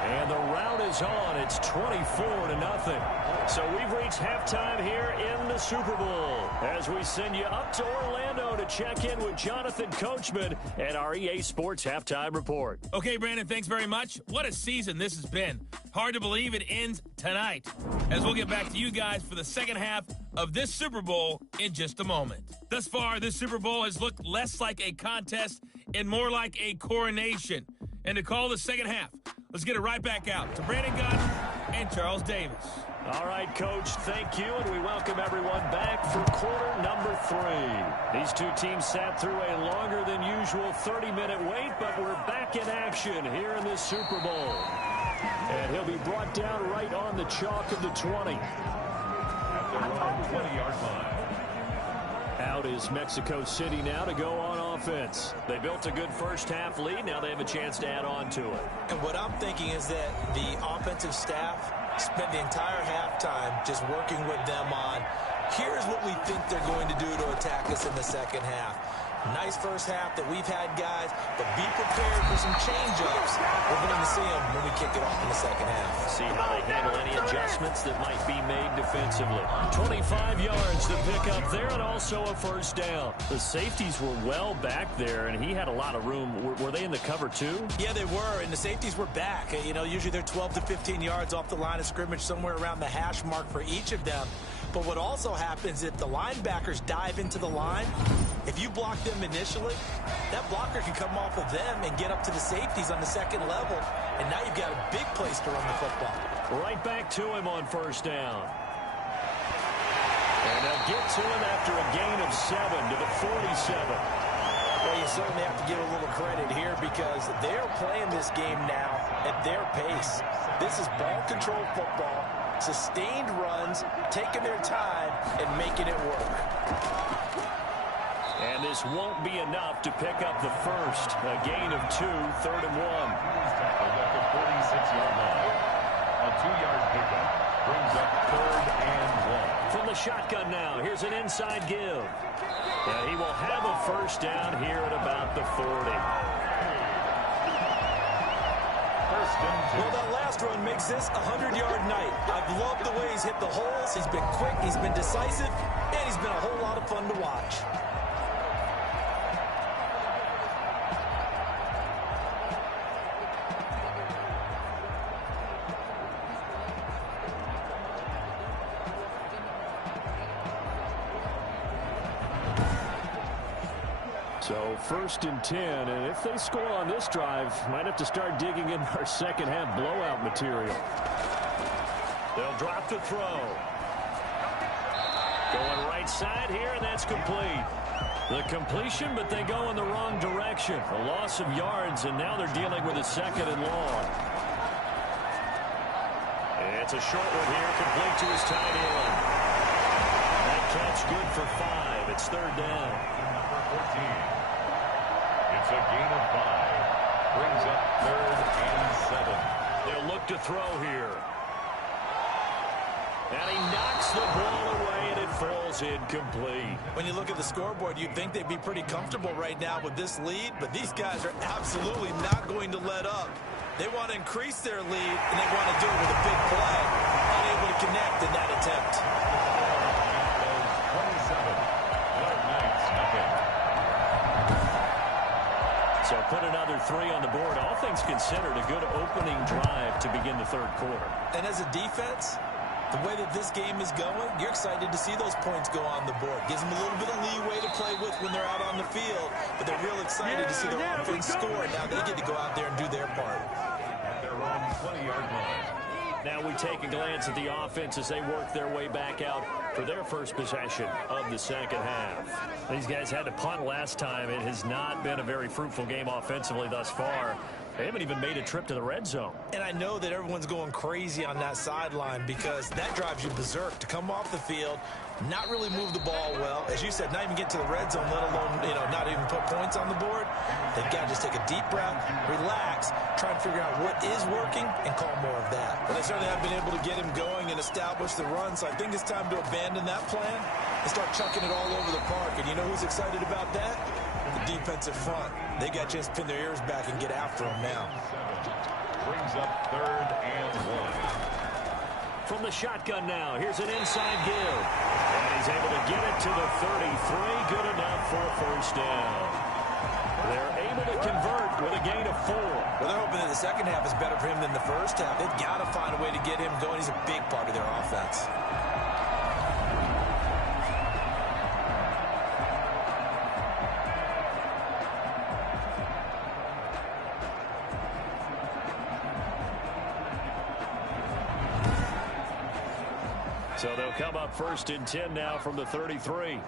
And the route is on. It's 24-0. So we've reached halftime here in the Super Bowl as we send you up to Orlando to check in with Jonathan Coachman at our EA Sports Halftime Report. Okay, Brandon, thanks very much. What a season this has been. Hard to believe it ends tonight, as we'll get back to you guys for the second half of this Super Bowl in just a moment. Thus far, this Super Bowl has looked less like a contest and more like a coronation. And to call the second half, let's get it right back out to Brandon Gunn and Charles Davis. All right, Coach, thank you, and we welcome everyone back for quarter number 3. These two teams sat through a longer than usual 30-minute wait, but we're back in action here in this Super Bowl. And he'll be brought down right on the chalk of the 20. At their own 20-yard line. Out is Mexico City now to go on offense. They built a good first half lead. Now they have a chance to add on to it. And what I'm thinking is that the offensive staff spent the entire halftime just working with them on, here's what we think they're going to do to attack us in the second half. Nice first half that we've had, guys, but be prepared for some change-ups. We're going to see them when we kick it off in the second half. See how they handle any adjustments that might be made defensively. 25 yards to pick up there and also a first down. The safeties were well back there, and he had a lot of room. Were they in the cover too? Yeah, they were, and the safeties were back. You know, usually they're 12 to 15 yards off the line of scrimmage, somewhere around the hash mark for each of them. But what also happens if the linebackers dive into the line, if you block them initially, that blocker can come off of them and get up to the safeties on the second level, and now you've got a big place to run the football. Right back to him on first down. And they'll get to him after a gain of 7 to the 47. Well, you certainly have to give a little credit here because they're playing this game now at their pace. This is ball control football, sustained runs, taking their time, and making it work. And this won't be enough to pick up the first. A gain of 2, 3rd and 1. At the 46-yard line. A 2-yard pickup brings up 3rd and 1. From the shotgun now, here's an inside give. And he will have a first down here at about the 40. Well, that last run makes this a 100-yard night. I've loved the way he's hit the holes. He's been quick, he's been decisive, and he's been a whole lot of fun to watch. So 1st and 10, and if they score on this drive, might have to start digging in our second half blowout material. They'll drop to throw. Going right side here, and that's complete. The completion, but they go in the wrong direction. A loss of yards, and now they're dealing with a 2nd and long. It's a short one here, complete to his tight end. That catch good for 5. It's 3rd down. Number 14. It's a gain of 5. Brings up 3rd and 7. They'll look to throw here. And he knocks the ball away, and it falls incomplete. When you look at the scoreboard, you'd think they'd be pretty comfortable right now with this lead, but these guys are absolutely not going to let up. They want to increase their lead, and they want to do it with a big play. Unable to connect in that attempt. 27. So put another 3 on the board. All things considered, a good opening drive to begin the 3rd quarter. And as a defense, the way that this game is going, you're excited to see those points go on the board. Gives them a little bit of leeway to play with when they're out on the field, but they're real excited to see their offense score. Now they get to go out there and do their part. At their own 20-yard line. Now we take a glance at the offense as they work their way back out for their first possession of the second half. These guys had to punt last time. It has not been a very fruitful game offensively thus far. They haven't even made a trip to the red zone. And I know that everyone's going crazy on that sideline because that drives you berserk to come off the field, not really move the ball well. As you said, not even get to the red zone, let alone, not even put points on the board. They've got to just take a deep breath, relax, try and figure out what is working and call more of that. But they certainly have been able to get him going and establish the run, so I think it's time to abandon that plan and start chucking it all over the park. And you know who's excited about that? The defensive front. They got a chance to pin their ears back and get after them now. Brings up 3rd and 1. From the shotgun now, here's an inside give. And he's able to get it to the 33. Good enough for a 1st down. They're able to convert with a gain of 4. Well, they're hoping that the second half is better for him than the first half. They've got to find a way to get him going. He's a big part of their offense. So they'll come up 1st and 10 now from the 33.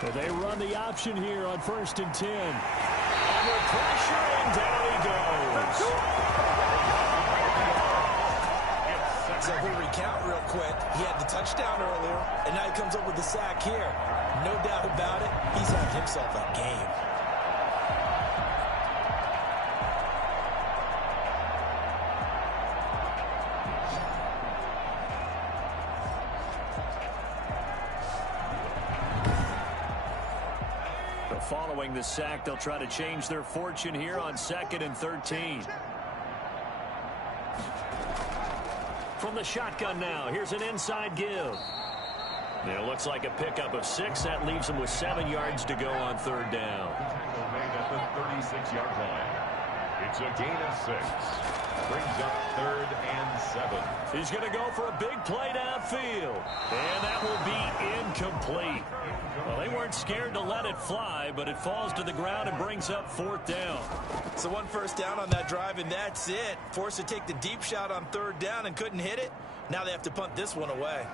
So they run the option here on 1st and 10. Under pressure, and down he goes. So if we recount real quick, he had the touchdown earlier, and now he comes up with the sack here. No doubt about it, he's having himself a game. Following the sack, they'll try to change their fortune here on 2nd and 13. From the shotgun now, here's an inside give. It looks like a pickup of 6. That leaves them with 7 yards to go on 3rd down. Made at the 36-yard line. It's a gain of 6. Brings up 3rd and 7. He's going to go for a big play downfield. And that will be incomplete. Well, they weren't scared to let it fly, but it falls to the ground and brings up 4th down. So 1 first down on that drive, and that's it. Forced to take the deep shot on 3rd down and couldn't hit it. Now they have to punt this one away.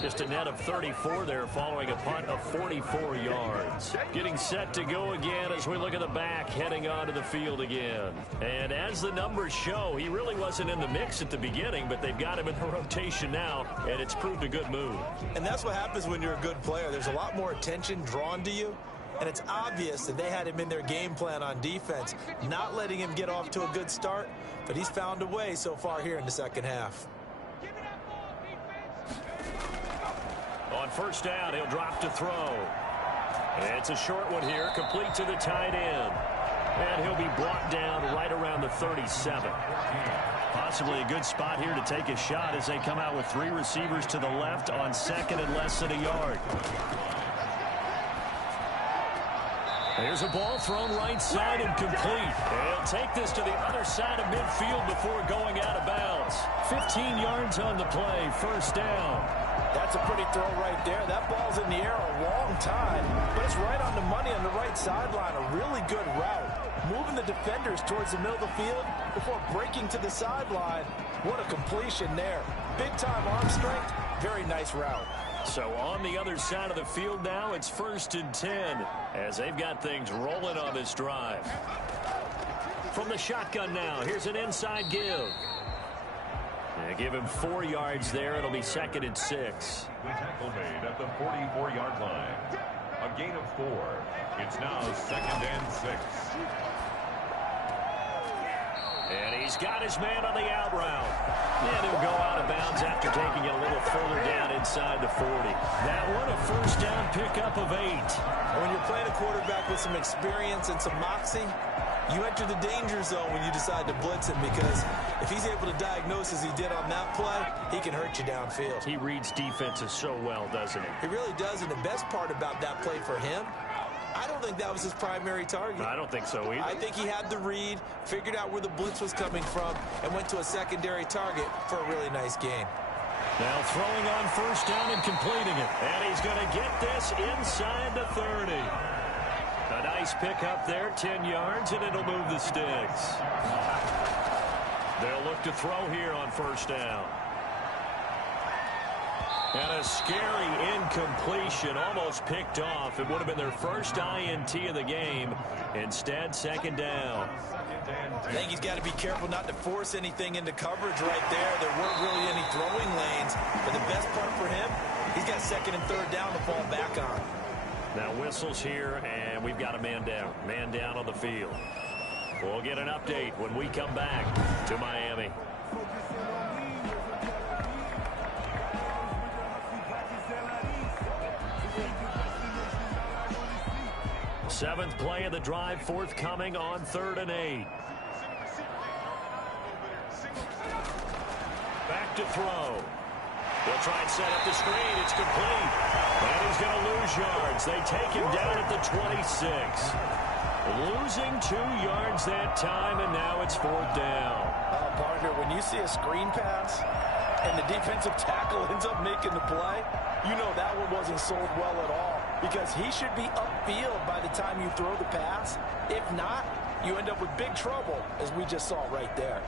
Just a net of 34 there following a punt of 44 yards. Getting set to go again as we look at the back heading onto the field again. And as the numbers show, he really wasn't in the mix at the beginning, but they've got him in the rotation now, and it's proved a good move. And that's what happens when you're a good player. There's a lot more attention drawn to you, and it's obvious that they had him in their game plan on defense, not letting him get off to a good start, but he's found a way so far here in the second half. On 1st down, he'll drop to throw. It's a short one here, complete to the tight end. And he'll be brought down right around the 37. Possibly a good spot here to take a shot as they come out with 3 receivers to the left on 2nd and less than a yard. There's a ball thrown right side and complete. They'll take this to the other side of midfield before going out of bounds. 15 yards on the play, 1st down. That's a pretty throw right there. That ball's in the air a long time, but it's right on the money on the right sideline. A really good route. Moving the defenders towards the middle of the field before breaking to the sideline. What a completion there. Big-time arm strength. Very nice route. So on the other side of the field now, it's 1st and 10 as they've got things rolling on this drive. From the shotgun now, here's an inside give. Yeah, give him 4 yards there. It'll be 2nd and 6. The tackle made at the 44-yard line. A gain of 4. It's now 2nd and 6. And he's got his man on the out route. And he'll go out of bounds after taking it a little further down inside the 40. That one, a 1st down pickup of 8. When you're playing a quarterback with some experience and some moxie, you enter the danger zone when you decide to blitz him, because if he's able to diagnose as he did on that play, he can hurt you downfield. He reads defenses so well, doesn't he? He really does, and the best part about that play for him, I don't think that was his primary target. I don't think so either. I think he had the read, figured out where the blitz was coming from, and went to a secondary target for a really nice gain. Now throwing on 1st down and completing it. And he's going to get this inside the 30. A nice pickup there, 10 yards, and it'll move the sticks. They'll look to throw here on 1st down. And a scary incompletion, almost picked off. It would have been their first INT of the game. Instead, 2nd down. I think he's got to be careful not to force anything into coverage right there. There weren't really any throwing lanes. But the best part for him, he's got 2nd and 3rd down to fall back on. Now whistles here, and we've got a man down. Man down on the field. We'll get an update when we come back to Miami. Seventh play of the drive forthcoming on 3rd and 8. Back to throw. They'll try and set up the screen. It's complete. And he's going to lose yards. They take him down at the 26. Losing 2 yards that time, and now it's 4th down. Partner, when you see a screen pass and the defensive tackle ends up making the play, you know that one wasn't sold well at all, because he should be upfield by the time you throw the pass. If not, you end up with big trouble, as we just saw right there.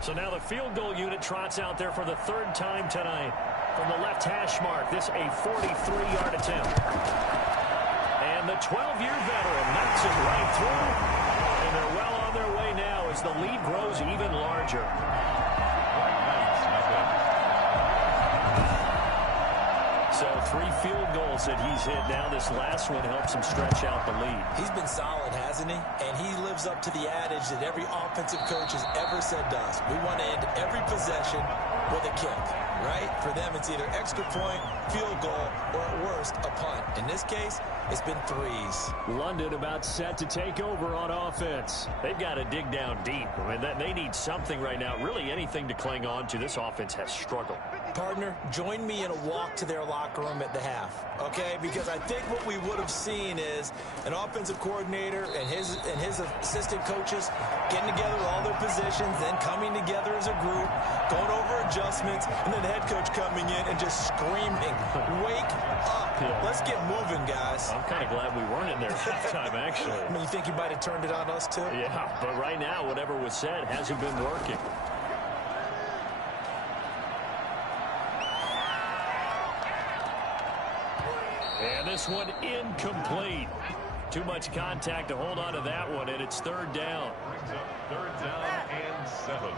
So now the field goal unit trots out there for the 3rd time tonight. From the left hash mark, this a 43-yard attempt. And the 12-year veteran knocks it right through. And they're well on their way now as the lead grows even larger. So 3 field goals that he's hit now. This last one helps him stretch out the lead. He's been solid, hasn't he? And he lives up to the adage that every offensive coach has ever said to us. We want to end every possession with a kick, right? For them, it's either extra point, field goal, or at worst, a punt. In this case, it's been 3s. London about set to take over on offense. They've got to dig down deep. I mean, they need something right now, really anything to cling on to. This offense has struggled. Partner, join me in a walk to their locker room at the half, okay? Because I think what we would have seen is an offensive coordinator and his assistant coaches getting together with all their positions, then coming together as a group, going over adjustments, and then the head coach coming in and just screaming, "Wake up. Let's get moving, guys." I'm kind of glad we weren't in there halftime, actually. I mean, you think you might have turned it on us, too? Yeah, but right now, whatever was said hasn't been working. And this one incomplete. Too much contact to hold on to that one, and it's 3rd down. 3rd down and 7.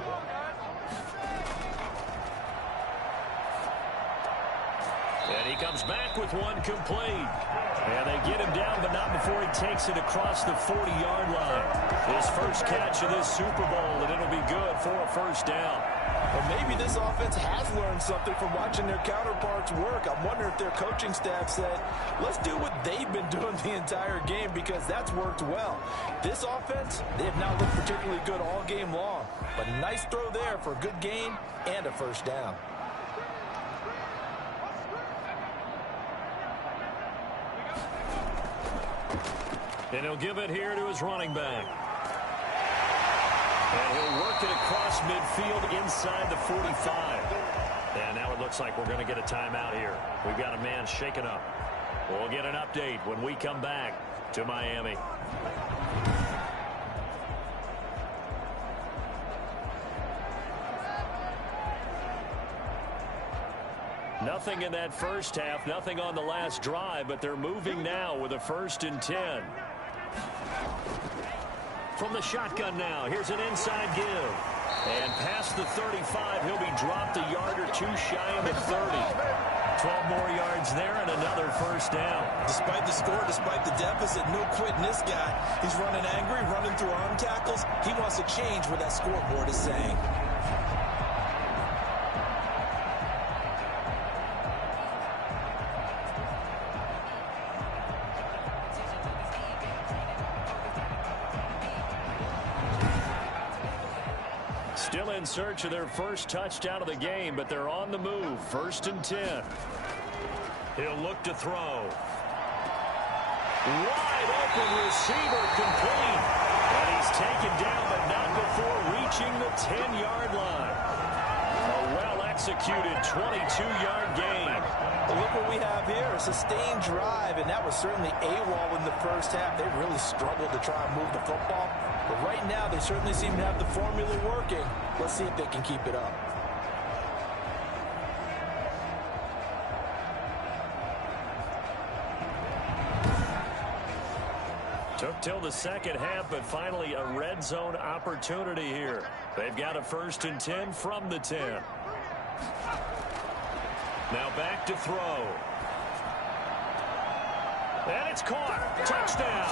And he comes back with one complete. And they get him down, but not before he takes it across the 40-yard line. His first catch of this Super Bowl, and it'll be good for a 1st down. Well, maybe this offense has learned something from watching their counterparts work. I'm wondering if their coaching staff said, let's do what they've been doing the entire game, because that's worked well. This offense, they have not looked particularly good all game long. But a nice throw there for a good gain and a 1st down. And he'll give it here to his running back. And he'll work it across midfield inside the 45. And now it looks like we're going to get a timeout here. We've got a man shaken up. We'll get an update when we come back to Miami. Nothing in that first half, nothing on the last drive, but they're moving now with a 1st and 10. From the shotgun now, here's an inside give. And past the 35, he'll be dropped a yard or two shy of the 30. 12 more yards there and another 1st down. Despite the score, despite the deficit, no quitting this guy. He's running angry, running through arm tackles. He wants to change what that scoreboard is saying. Still in search of their first touchdown of the game, but they're on the move. 1st and 10. He'll look to throw. Wide open receiver complete. And he's taken down, but not before reaching the 10-yard line. A well-executed 22-yard gain. But look what we have here, a sustained drive, and that was certainly AWOL in the first half. They really struggled to try and move the football. But right now, they certainly seem to have the formula working. Let's see if they can keep it up. Took till the second half, but finally a red zone opportunity here. They've got a 1st and 10 from the 10. Now back to throw. And it's caught. Touchdown.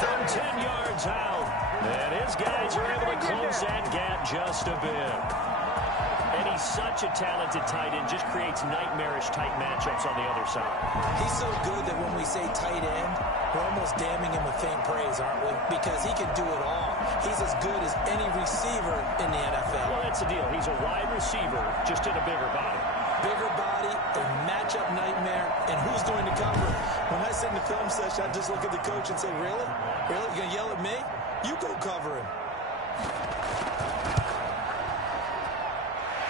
From 10 yards out. And his guys are able to close that gap just a bit. And he's such a talented tight end. Just creates nightmarish tight matchups on the other side. He's so good that when we say tight end, we're almost damning him with faint praise, aren't we? Because he can do it all. He's as good as any receiver in the NFL. Well, that's the deal. He's a wide receiver, just in a bigger body. Bigger body, a matchup nightmare, and who's going to cover? When I sit in the film session, I just look at the coach and say, really? Really? You going to yell at me? You go cover him.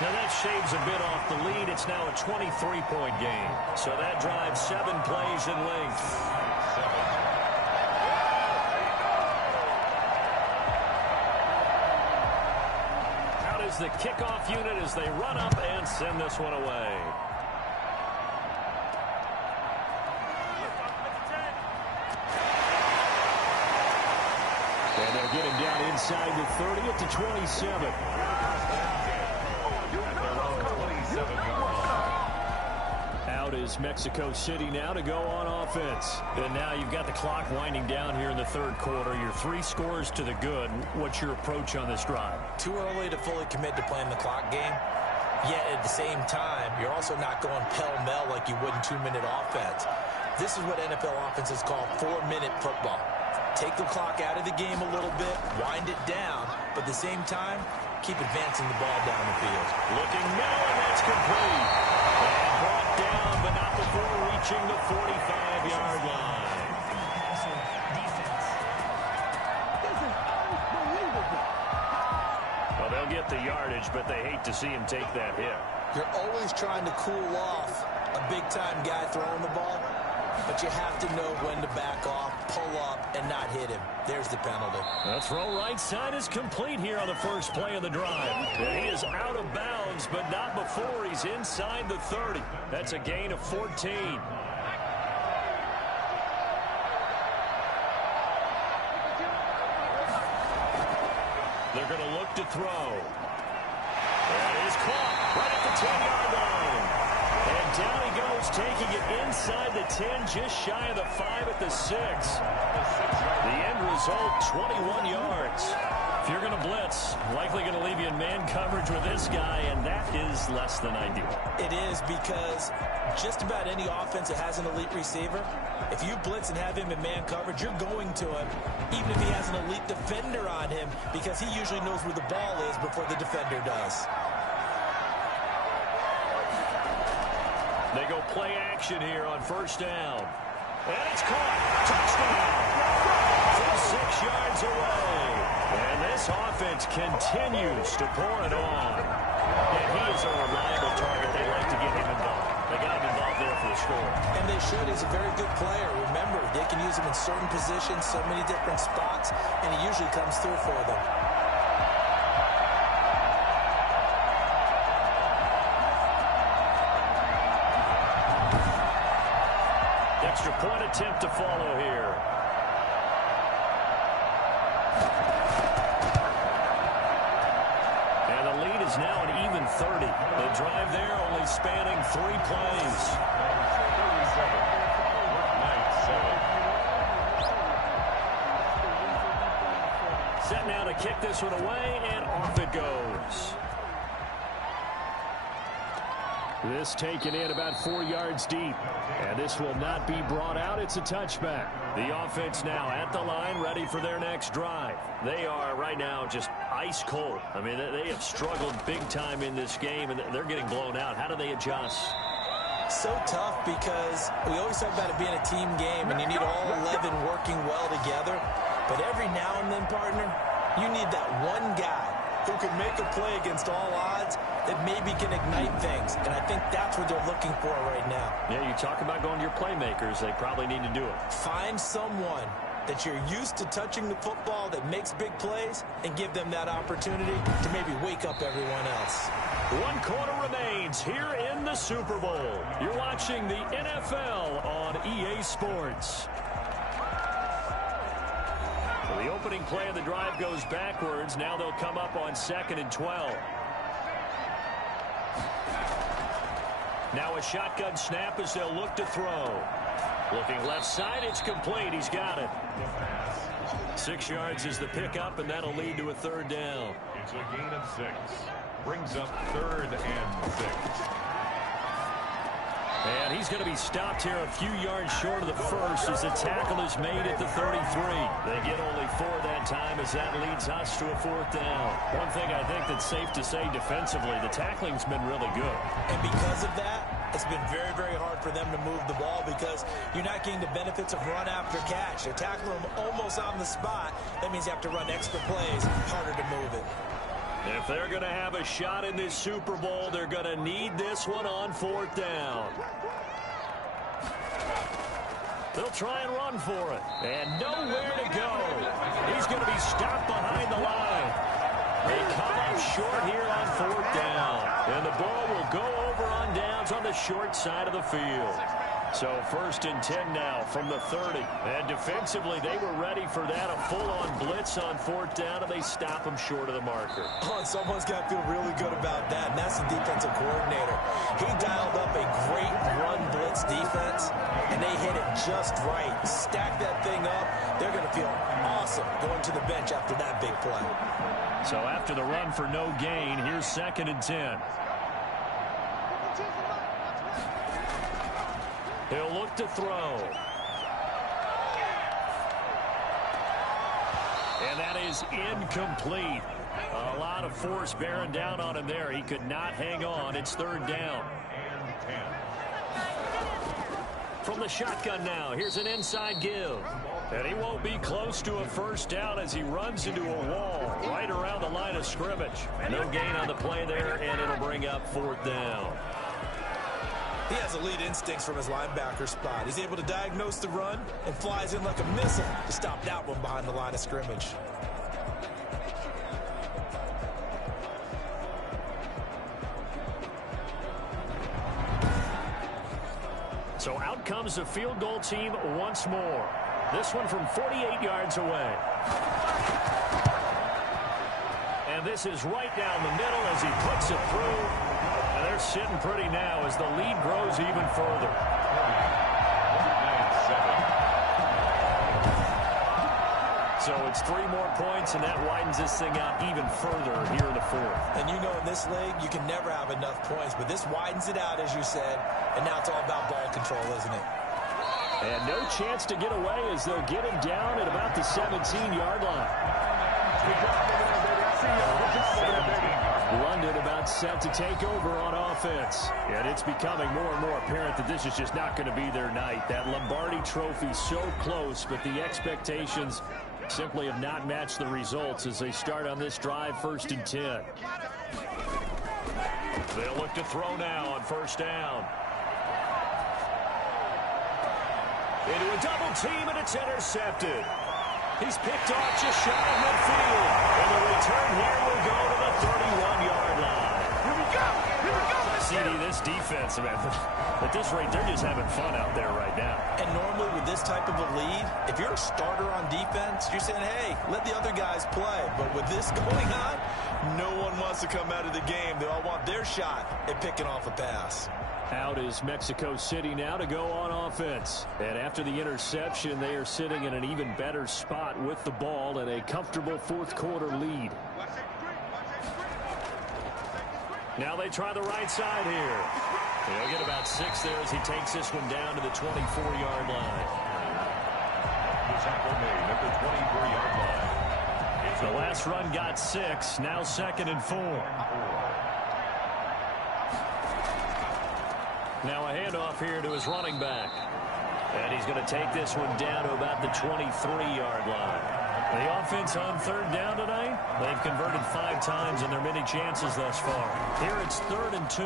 Now that shaves a bit off the lead. It's now a 23-point game. So that drives 7 plays in length. Out is the kickoff unit as they run up and send this one away. And they'll get him down inside the 30 at the 27. Out is Mexico City now to go on offense. And now you've got the clock winding down here in the third quarter. You're 3 scores to the good. What's your approach on this drive? Too early to fully commit to playing the clock game. Yet at the same time, you're also not going pell-mell like you would in 2-minute offense. This is what NFL offenses call 4-minute football. Take the clock out of the game a little bit, wind it down, but at the same time, keep advancing the ball down the field. Looking middle, and that's complete. And brought down, but not before reaching the 45-yard line. Well, they'll get the yardage, but they hate to see him take that hit. You're always trying to cool off a big-time guy throwing the ball, but you have to know when to back off, pull up, and not hit him. There's the penalty. The throw right side is complete here on the first play of the drive. And he is out of bounds, but not before he's inside the 30. That's a gain of 14. They're going to look to throw. That is caught right at the 10-yard line. And down he goes, taking it inside the 10, just shy of the 5 at the 6. The end result, 21 yards. If you're going to blitz, likely going to leave you in man coverage with this guy, and that is less than ideal. It is, because just about any offense that has an elite receiver, if you blitz and have him in man coverage, you're going to him, even if he has an elite defender on him, because he usually knows where the ball is before the defender does. They go play action here on first down. And it's caught. Touchdown. From 6 yards away. And this offense continues to pour it on. And he is a reliable target. They like to get him involved. They got him involved there for the score. And they should. He's a very good player. Remember, they can use him in certain positions, so many different spots, and he usually comes through for them. Extra point attempt to follow here. And the lead is now an even 30. The drive there only spanning 3 plays. 37. Set now to kick this one away, and off it goes. This taken in about 4 yards deep. And this will not be brought out. It's a touchback. The offense now at the line, ready for their next drive. They are right now just ice cold. I mean, they have struggled big time in this game, and they're getting blown out. How do they adjust? So tough because we always talk about it being a team game, and you need all 11 working well together. But every now and then, partner, you need that one guy who can make a play against all odds that maybe can ignite things. And I think that's what they're looking for right now. Yeah, you talk about going to your playmakers. They probably need to do it. Find someone that you're used to touching the football that makes big plays and give them that opportunity to maybe wake up everyone else. 1 quarter remains here in the Super Bowl. You're watching the NFL on EA Sports. The opening play of the drive goes backwards. Now they'll come up on 2nd and 12. Now a shotgun snap as they'll look to throw. Looking left side, it's complete. He's got it. 6 yards is the pickup, and that'll lead to a 3rd down. It's a gain of 6. Brings up 3rd and 6. And he's going to be stopped here a few yards short of the first as the tackle is made at the 33. They get only 4 that time as that leads us to a 4th down. One thing I think that's safe to say defensively, the tackling's been really good. And because of that, it's been very, very hard for them to move the ball because you're not getting the benefits of run after catch. They're tackling them almost on the spot. That means you have to run extra plays, harder to move it. If they're going to have a shot in this Super Bowl, they're going to need this one on 4th down. They'll try and run for it. And nowhere to go. He's going to be stopped behind the line. They come up short here on 4th down. And the ball will go over on downs on the short side of the field. So 1st and 10 now from the 30. And defensively, they were ready for that. A full-on blitz on 4th down, and they stop them short of the marker. Oh, and someone's got to feel really good about that, and that's the defensive coordinator. He dialed up a great run blitz defense, and they hit it just right. Stack that thing up. They're going to feel awesome going to the bench after that big play. So after the run for no gain, here's 2nd and 10. He'll look to throw. And that is incomplete. A lot of force bearing down on him there. He could not hang on. It's 3rd down. From the shotgun now, here's an inside give. And he won't be close to a 1st down as he runs into a wall right around the line of scrimmage. No gain on the play there, and it'll bring up 4th down. He has elite instincts from his linebacker spot. He's able to diagnose the run and flies in like a missile to stop that one behind the line of scrimmage. So out comes the field goal team once more. This one from 48 yards away. And this is right down the middle as he puts it through. And they're sitting pretty now as the lead grows even further. So it's 3 more points, and that widens this thing out even further here in the 4th. And you know in this league, you can never have enough points, but this widens it out, as you said, and now it's all about ball control, isn't it? And no chance to get away as they'll get him down at about the 17-yard line. London about set to take over on offense. And it's becoming more and more apparent that this is just not going to be their night. That Lombardi Trophy so close, but the expectations simply have not matched the results as they start on this drive, 1st and 10. They'll look to throw now on 1st down. Into a double team, and it's intercepted. He's picked off just shy of midfield. And the return here will go to the 31-yard line. Here we go! Here we go! CD, this defense, man, at this rate, they're just having fun out there right now. And normally with this type of a lead, if you're a starter on defense, you're saying, hey, let the other guys play. But with this going on, no one wants to come out of the game. They all want their shot at picking off a pass. Out is Mexico City now to go on offense. And after the interception, they are sitting in an even better spot with the ball and a comfortable 4th quarter lead. Now they try the right side here. He'll get about 6 there as he takes this one down to the 24-yard line. The tackle made at the 24-yard line. The last run got 6. Now 2nd and 4. Now a handoff here to his running back. And he's going to take this one down to about the 23-yard line. The offense on 3rd down tonight, they've converted 5 times in their many chances thus far. Here it's 3rd and 2.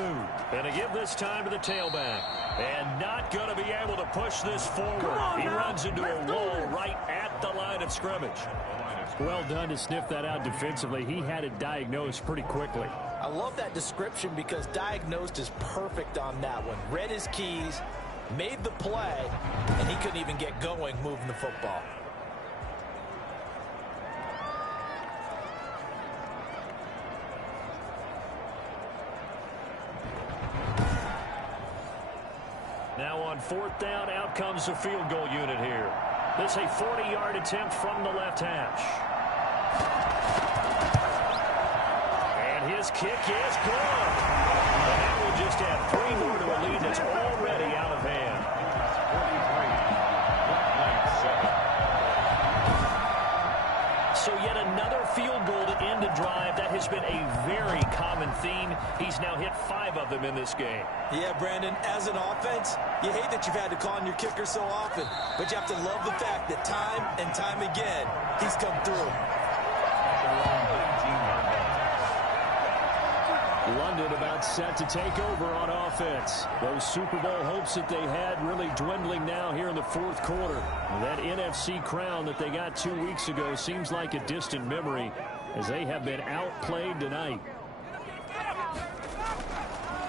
And to give this time to the tailback. And not going to be able to push this forward. He runs into a wall right at the line of scrimmage. Well done to sniff that out defensively. He had it diagnosed pretty quickly. I love that description because diagnosed is perfect on that one. Read his keys, made the play, and he couldn't even get going moving the football. Now on 4th down, out comes the field goal unit here. This is a 40-yard attempt from the left hash. And his kick is good. And that will just add 3 more to a lead that's already out of hand. So yet another field goal to end a drive. That has been a very common theme. He's now hit 5 of them in this game. Yeah, Brandon, as an offense, you hate that you've had to call on your kicker so often, but you have to love the fact that time and time again, he's come through. London about set to take over on offense. Those Super Bowl hopes that they had really dwindling now here in the 4th quarter. That NFC crown that they got 2 weeks ago seems like a distant memory as they have been outplayed tonight.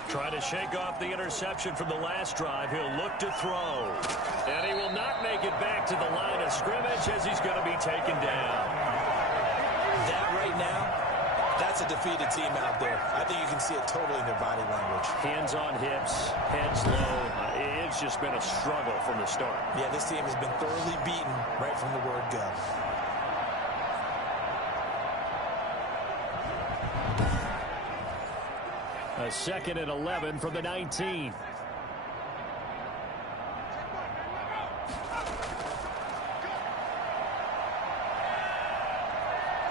Trying to shake off the interception from the last drive. He'll look to throw. And he will not make it back to the line of scrimmage as he's going to be taken down. That right now, that's a defeated team out there. I think you can see it totally in their body language. Hands on hips, heads low. It's just been a struggle from the start. Yeah, this team has been thoroughly beaten right from the word go. A 2nd and 11 from the 19.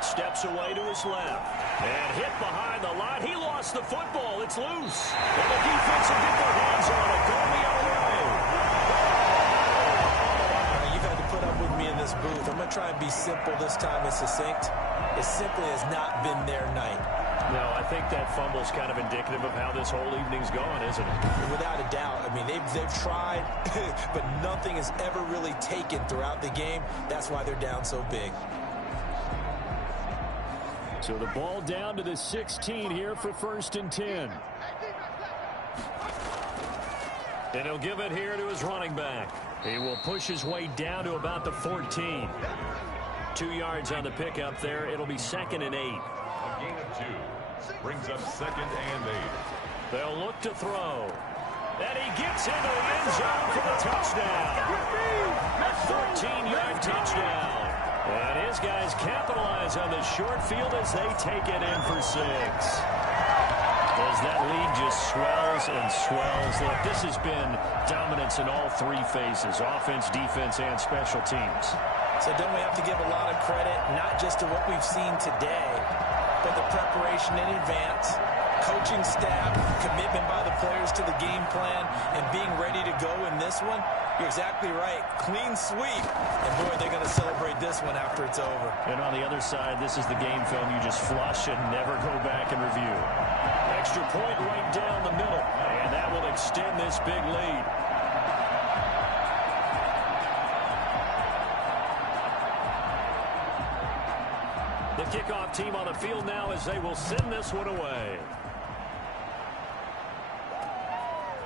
Steps away to his left. And hit behind the line. He lost the football. It's loose. And the defense will get their hands on it. Going the other way. You've had to put up with me in this booth. I'm going to try and be simple this time and succinct. It simply has not been their night. No, I think that fumble's kind of indicative of how this whole evening's gone, isn't it? Without a doubt. I mean, they've tried, but nothing has ever really taken throughout the game. That's why they're down so big. So the ball down to the 16 here for 1st and 10. And he'll give it here to his running back. He will push his way down to about the 14. 2 yards on the pickup there. It'll be 2nd and 8. A gain of 2 brings up 2nd and 8. They'll look to throw. And he gets into the end zone for the touchdown. A 14-yard touchdown. And his guys capitalize on the short field as they take it in for 6. As that lead just swells and swells. Look, this has been dominance in all 3 phases, offense, defense, and special teams. So don't we have to give a lot of credit, not just to what we've seen today, but the preparation in advance, coaching staff, commitment by the players to the game plan, and being ready to go in this one, you're exactly right. Clean sweep. And boy, they're going to celebrate this one after it's over. And on the other side, this is the game film you just flush and never go back and review. Extra point right down the middle, and that will extend this big lead. The kickoff team on the field now as they will send this one away.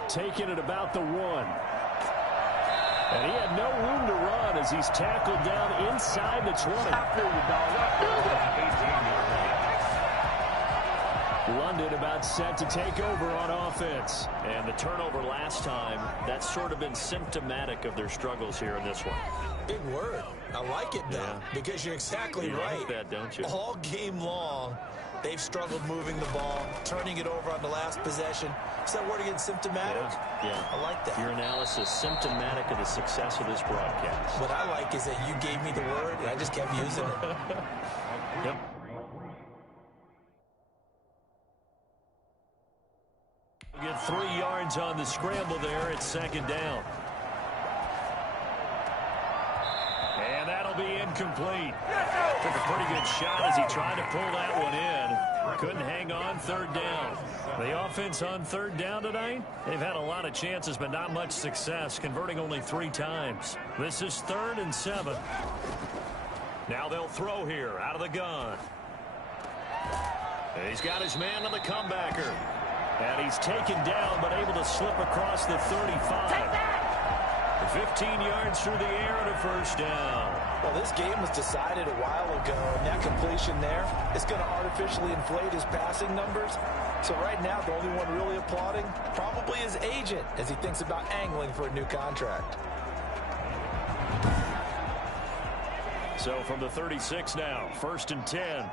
Taking it about the 1. And he had no room to run as he's tackled down inside the 20. London about set to take over on offense. And the turnover last time, that's sort of been symptomatic of their struggles here in this one. Big word. I like it, though, because you're exactly right. Like that, don't you? All game long, they've struggled moving the ball, turning it over on the last possession. Is that word again, symptomatic? Yeah. I like that. Your analysis, symptomatic of the success of this broadcast. What I like is that you gave me the word, and I just kept using it. Yep. Get 3 yards on the scramble there. It's second down. And that'll be incomplete. Took a pretty good shot as he tried to pull that one in. Couldn't hang on, third down. The offense on third down tonight, they've had a lot of chances, but not much success, converting only 3 times. This is 3rd and 7. Now they'll throw here out of the gun. He's got his man on the comebacker. And he's taken down, but able to slip across the 35. 15 yards through the air and a first down. Well, this game was decided a while ago, and that completion there is going to artificially inflate his passing numbers. So right now, the only one really applauding probably his agent as he thinks about angling for a new contract. So from the 36 now, 1st and 10.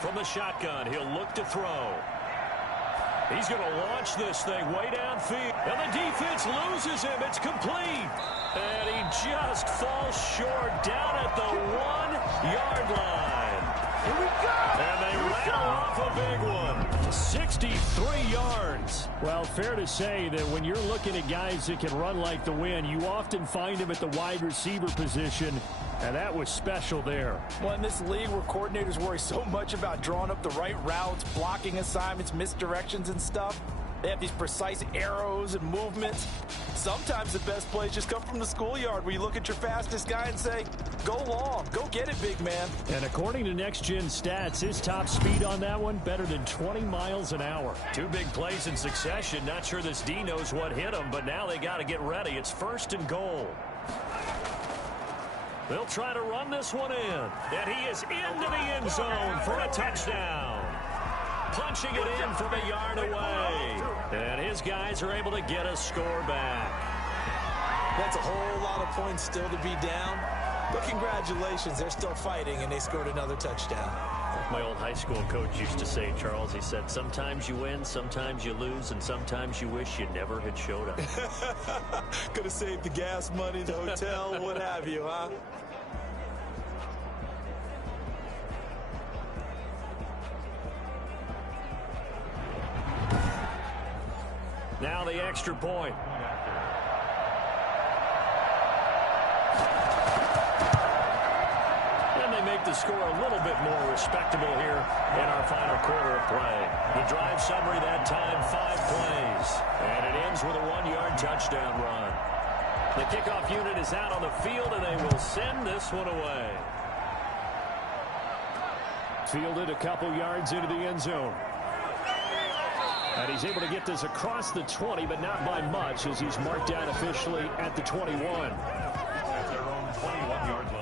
From the shotgun, he'll look to throw. He's going to launch this thing way downfield. And the defense loses him. It's complete. And he just falls short down at the 1-yard line. Here we go. And they rattle off a big one. 63 yards. Well, fair to say that when you're looking at guys that can run like the wind, you often find them at the wide receiver position. And that was special there. Well, in this league where coordinators worry so much about drawing up the right routes, blocking assignments, misdirections and stuff, they have these precise arrows and movements. Sometimes the best plays just come from the schoolyard where you look at your fastest guy and say, go long, go get it, big man. And according to Next Gen Stats, his top speed on that one, better than 20 miles an hour. 2 big plays in succession. Not sure this D knows what hit him, but now they got to get ready. It's 1st and goal. They'll try to run this one in. And he is into the end zone for a touchdown. Punching it in from a yard away. And his guys are able to get a score back. That's a whole lot of points still to be down. But congratulations, they're still fighting, and they scored another touchdown. My old high school coach used to say, Charles, he said, sometimes you win, sometimes you lose, and sometimes you wish you never had showed up. Could have saved the gas money, the hotel, what have you, huh? Now the extra point. Make the score a little bit more respectable here in our final quarter of play. The drive summary that time, 5 plays. And it ends with a 1-yard touchdown run. The kickoff unit is out on the field, and they will send this one away. Fielded a couple yards into the end zone. And he's able to get this across the 20, but not by much, as he's marked down officially at the 21. At their own 21-yard line.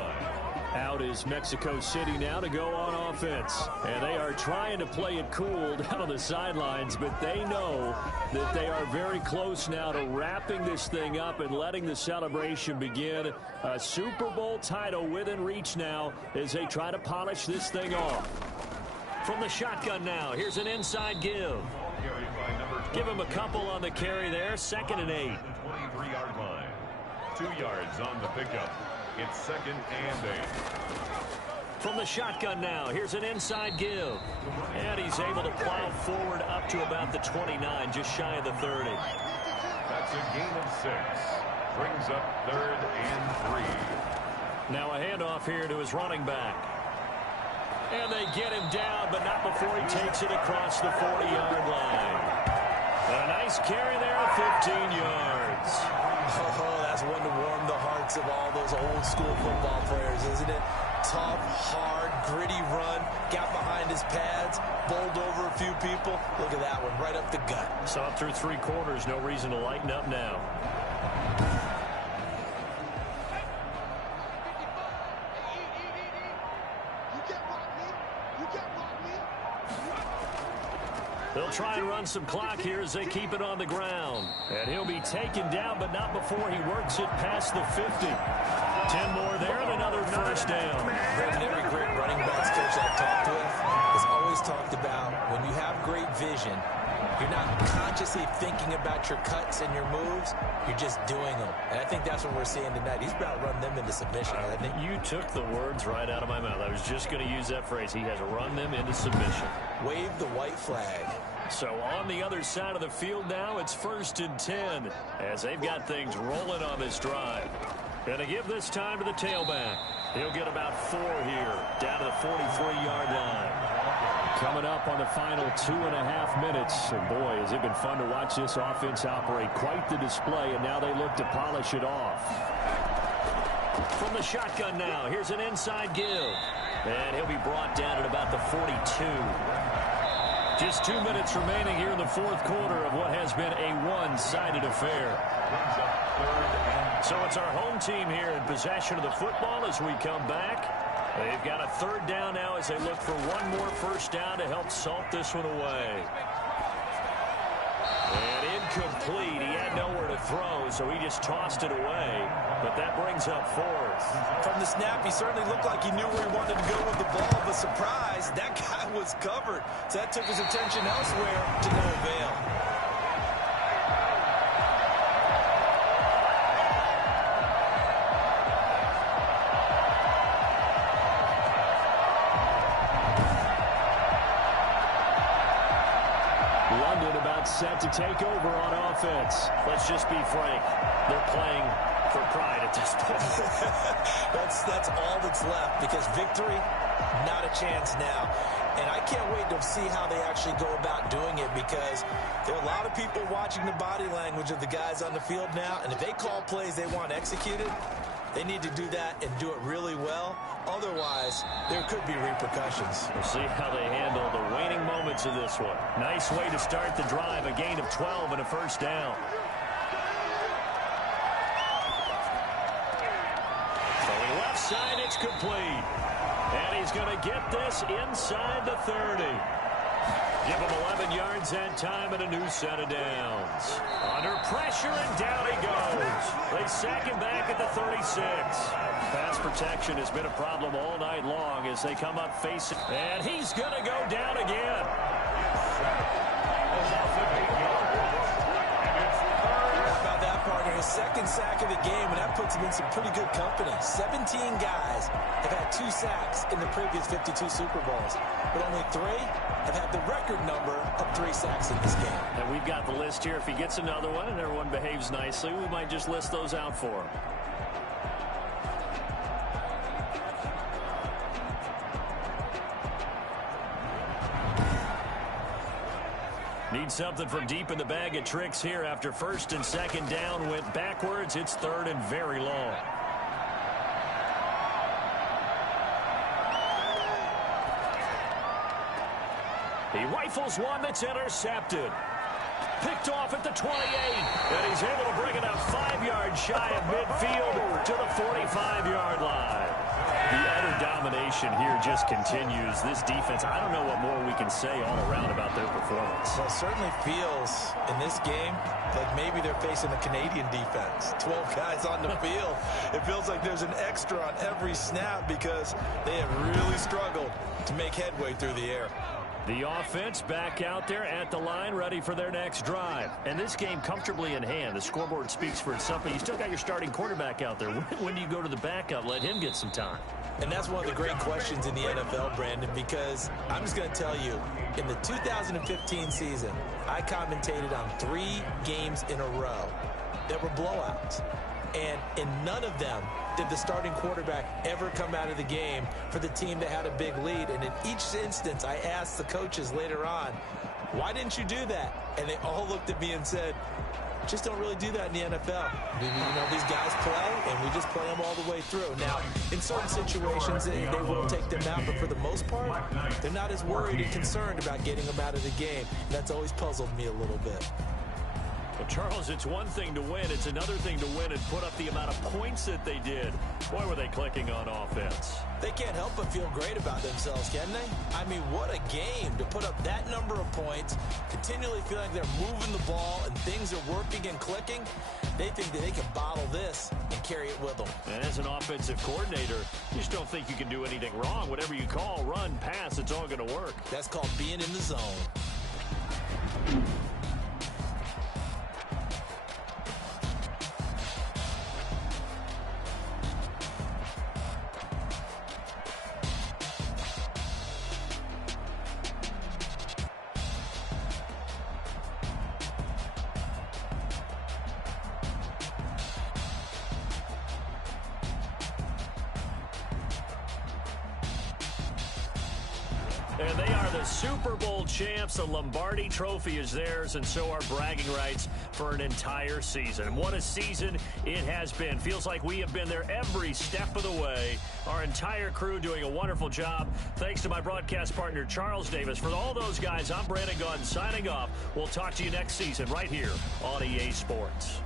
Out is Mexico City now to go on offense. And they are trying to play it cool down on the sidelines, but they know that they are very close now to wrapping this thing up and letting the celebration begin. A Super Bowl title within reach now as they try to polish this thing off. From the shotgun now, here's an inside give. Give him a couple on the carry there, 2nd and 8. 23-yard line. 2 yards on the pickup. It's 2nd and 8. From the shotgun now, here's an inside give. And he's able to plow forward up to about the 29, just shy of the 30. That's a gain of 6. Brings up 3rd and 3. Now a handoff here to his running back. And they get him down, but not before he takes it across the 40-yard line. A nice carry there at 15 yards. Oh, that's one to warm the hearts of all those old-school football players, isn't it? Tough, hard, gritty run, got behind his pads, bowled over a few people. Look at that one, right up the gut. So up through 3 quarters, no reason to lighten up now. They'll try and run some clock here as they keep it on the ground. And he'll be taken down, but not before he works it past the 50. 10 more there and another first down. Every great running backs coach I've talked with has always talked about when you have great vision, you're not consciously thinking about your cuts and your moves. You're just doing them. And I think that's what we're seeing tonight. He's about to run them into submission, hasn't he? You took the words right out of my mouth. I was just going to use that phrase. He has run them into submission. Wave the white flag. So on the other side of the field now, it's 1st and 10 as they've got things rolling on this drive. Going to give this time to the tailback. He'll get about 4 here, down to the 43-yard line. Coming up on the final 2.5 minutes. And boy, has it been fun to watch this offense operate. Quite the display, and now they look to polish it off. From the shotgun now, here's an inside give. And he'll be brought down at about the 42. Just 2 minutes remaining here in the 4th quarter of what has been a one-sided affair. So it's our home team here in possession of the football as we come back. They've got a 3rd down now as they look for one more first down to help salt this one away. And incomplete. He had nowhere to throw, so he just tossed it away. But that brings up 4th. From the snap, he certainly looked like he knew where he wanted to go with the ball, but surprise, that guy was covered. So that took his attention elsewhere to no avail. Set to take over on offense. Let's just be frank. They're playing for pride at this point. That's all that's left because victory, not a chance now. And I can't wait to see how they actually go about doing it because there are a lot of people watching the body language of the guys on the field now. And if they call plays they want executed, they need to do that and do it really well. Otherwise, there could be repercussions. We'll see how they handle the waning moments of this one. Nice way to start the drive. A gain of 12 and a first down. Going left side, it's complete. And he's going to get this inside the 30. Give him 11 yards that time and a new set of downs. Under pressure, and down he goes. They sack him back at the 36. Pass protection has been a problem all night long as they come up facing. And he's going to go down again. About that, partner, his 2nd sack of the game, and that puts him in some pretty good company. 17 guys have had 2 sacks in the previous 52 Super Bowls, but only 3 have had the record number of 3 sacks in this game. And we've got the list here. If he gets another one and everyone behaves nicely, we might just list those out for him. Need something from deep in the bag of tricks here after 1st and 2nd down went backwards. It's 3rd and very long. He rifles one that's intercepted. Picked off at the 28. And he's able to bring it up 5 yards shy of midfield to the 45-yard line. The utter domination here just continues. This defense, I don't know what more we can say all around about their performance. Well, it certainly feels in this game like maybe they're facing a Canadian defense. 12 guys on the field. It feels like there's an extra on every snap because they have really struggled to make headway through the air. The offense back out there at the line, ready for their next drive. And this game comfortably in hand. The scoreboard speaks for itself, but you still got your starting quarterback out there. When do you go to the backup? Let him get some time. And that's one of the great questions in the NFL, Brandon, because I'm just going to tell you, in the 2015 season, I commentated on 3 games in a row that were blowouts. And in none of them did the starting quarterback ever come out of the game for the team that had a big lead. And in each instance, I asked the coaches later on, why didn't you do that? And they all looked at me and said, just don't really do that in the NFL. You know, these guys play, and we just play them all the way through. Now, in certain situations, they will take them out, but for the most part, they're not as worried and concerned about getting them out of the game. And that's always puzzled me a little bit. Well, Charles, it's one thing to win. It's another thing to win and put up the amount of points that they did. Boy, were they clicking on offense. They can't help but feel great about themselves, can they? I mean, what a game to put up that number of points, continually feel like they're moving the ball and things are working and clicking. They think that they can bottle this and carry it with them. And as an offensive coordinator, you just don't think you can do anything wrong. Whatever you call, run, pass, it's all going to work. That's called being in the zone. And they are the Super Bowl champs. The Lombardi Trophy is theirs, and so are bragging rights for an entire season. And what a season it has been. Feels like we have been there every step of the way. Our entire crew doing a wonderful job. Thanks to my broadcast partner, Charles Davis. For all those guys, I'm Brandon Gaudin signing off. We'll talk to you next season right here on EA Sports.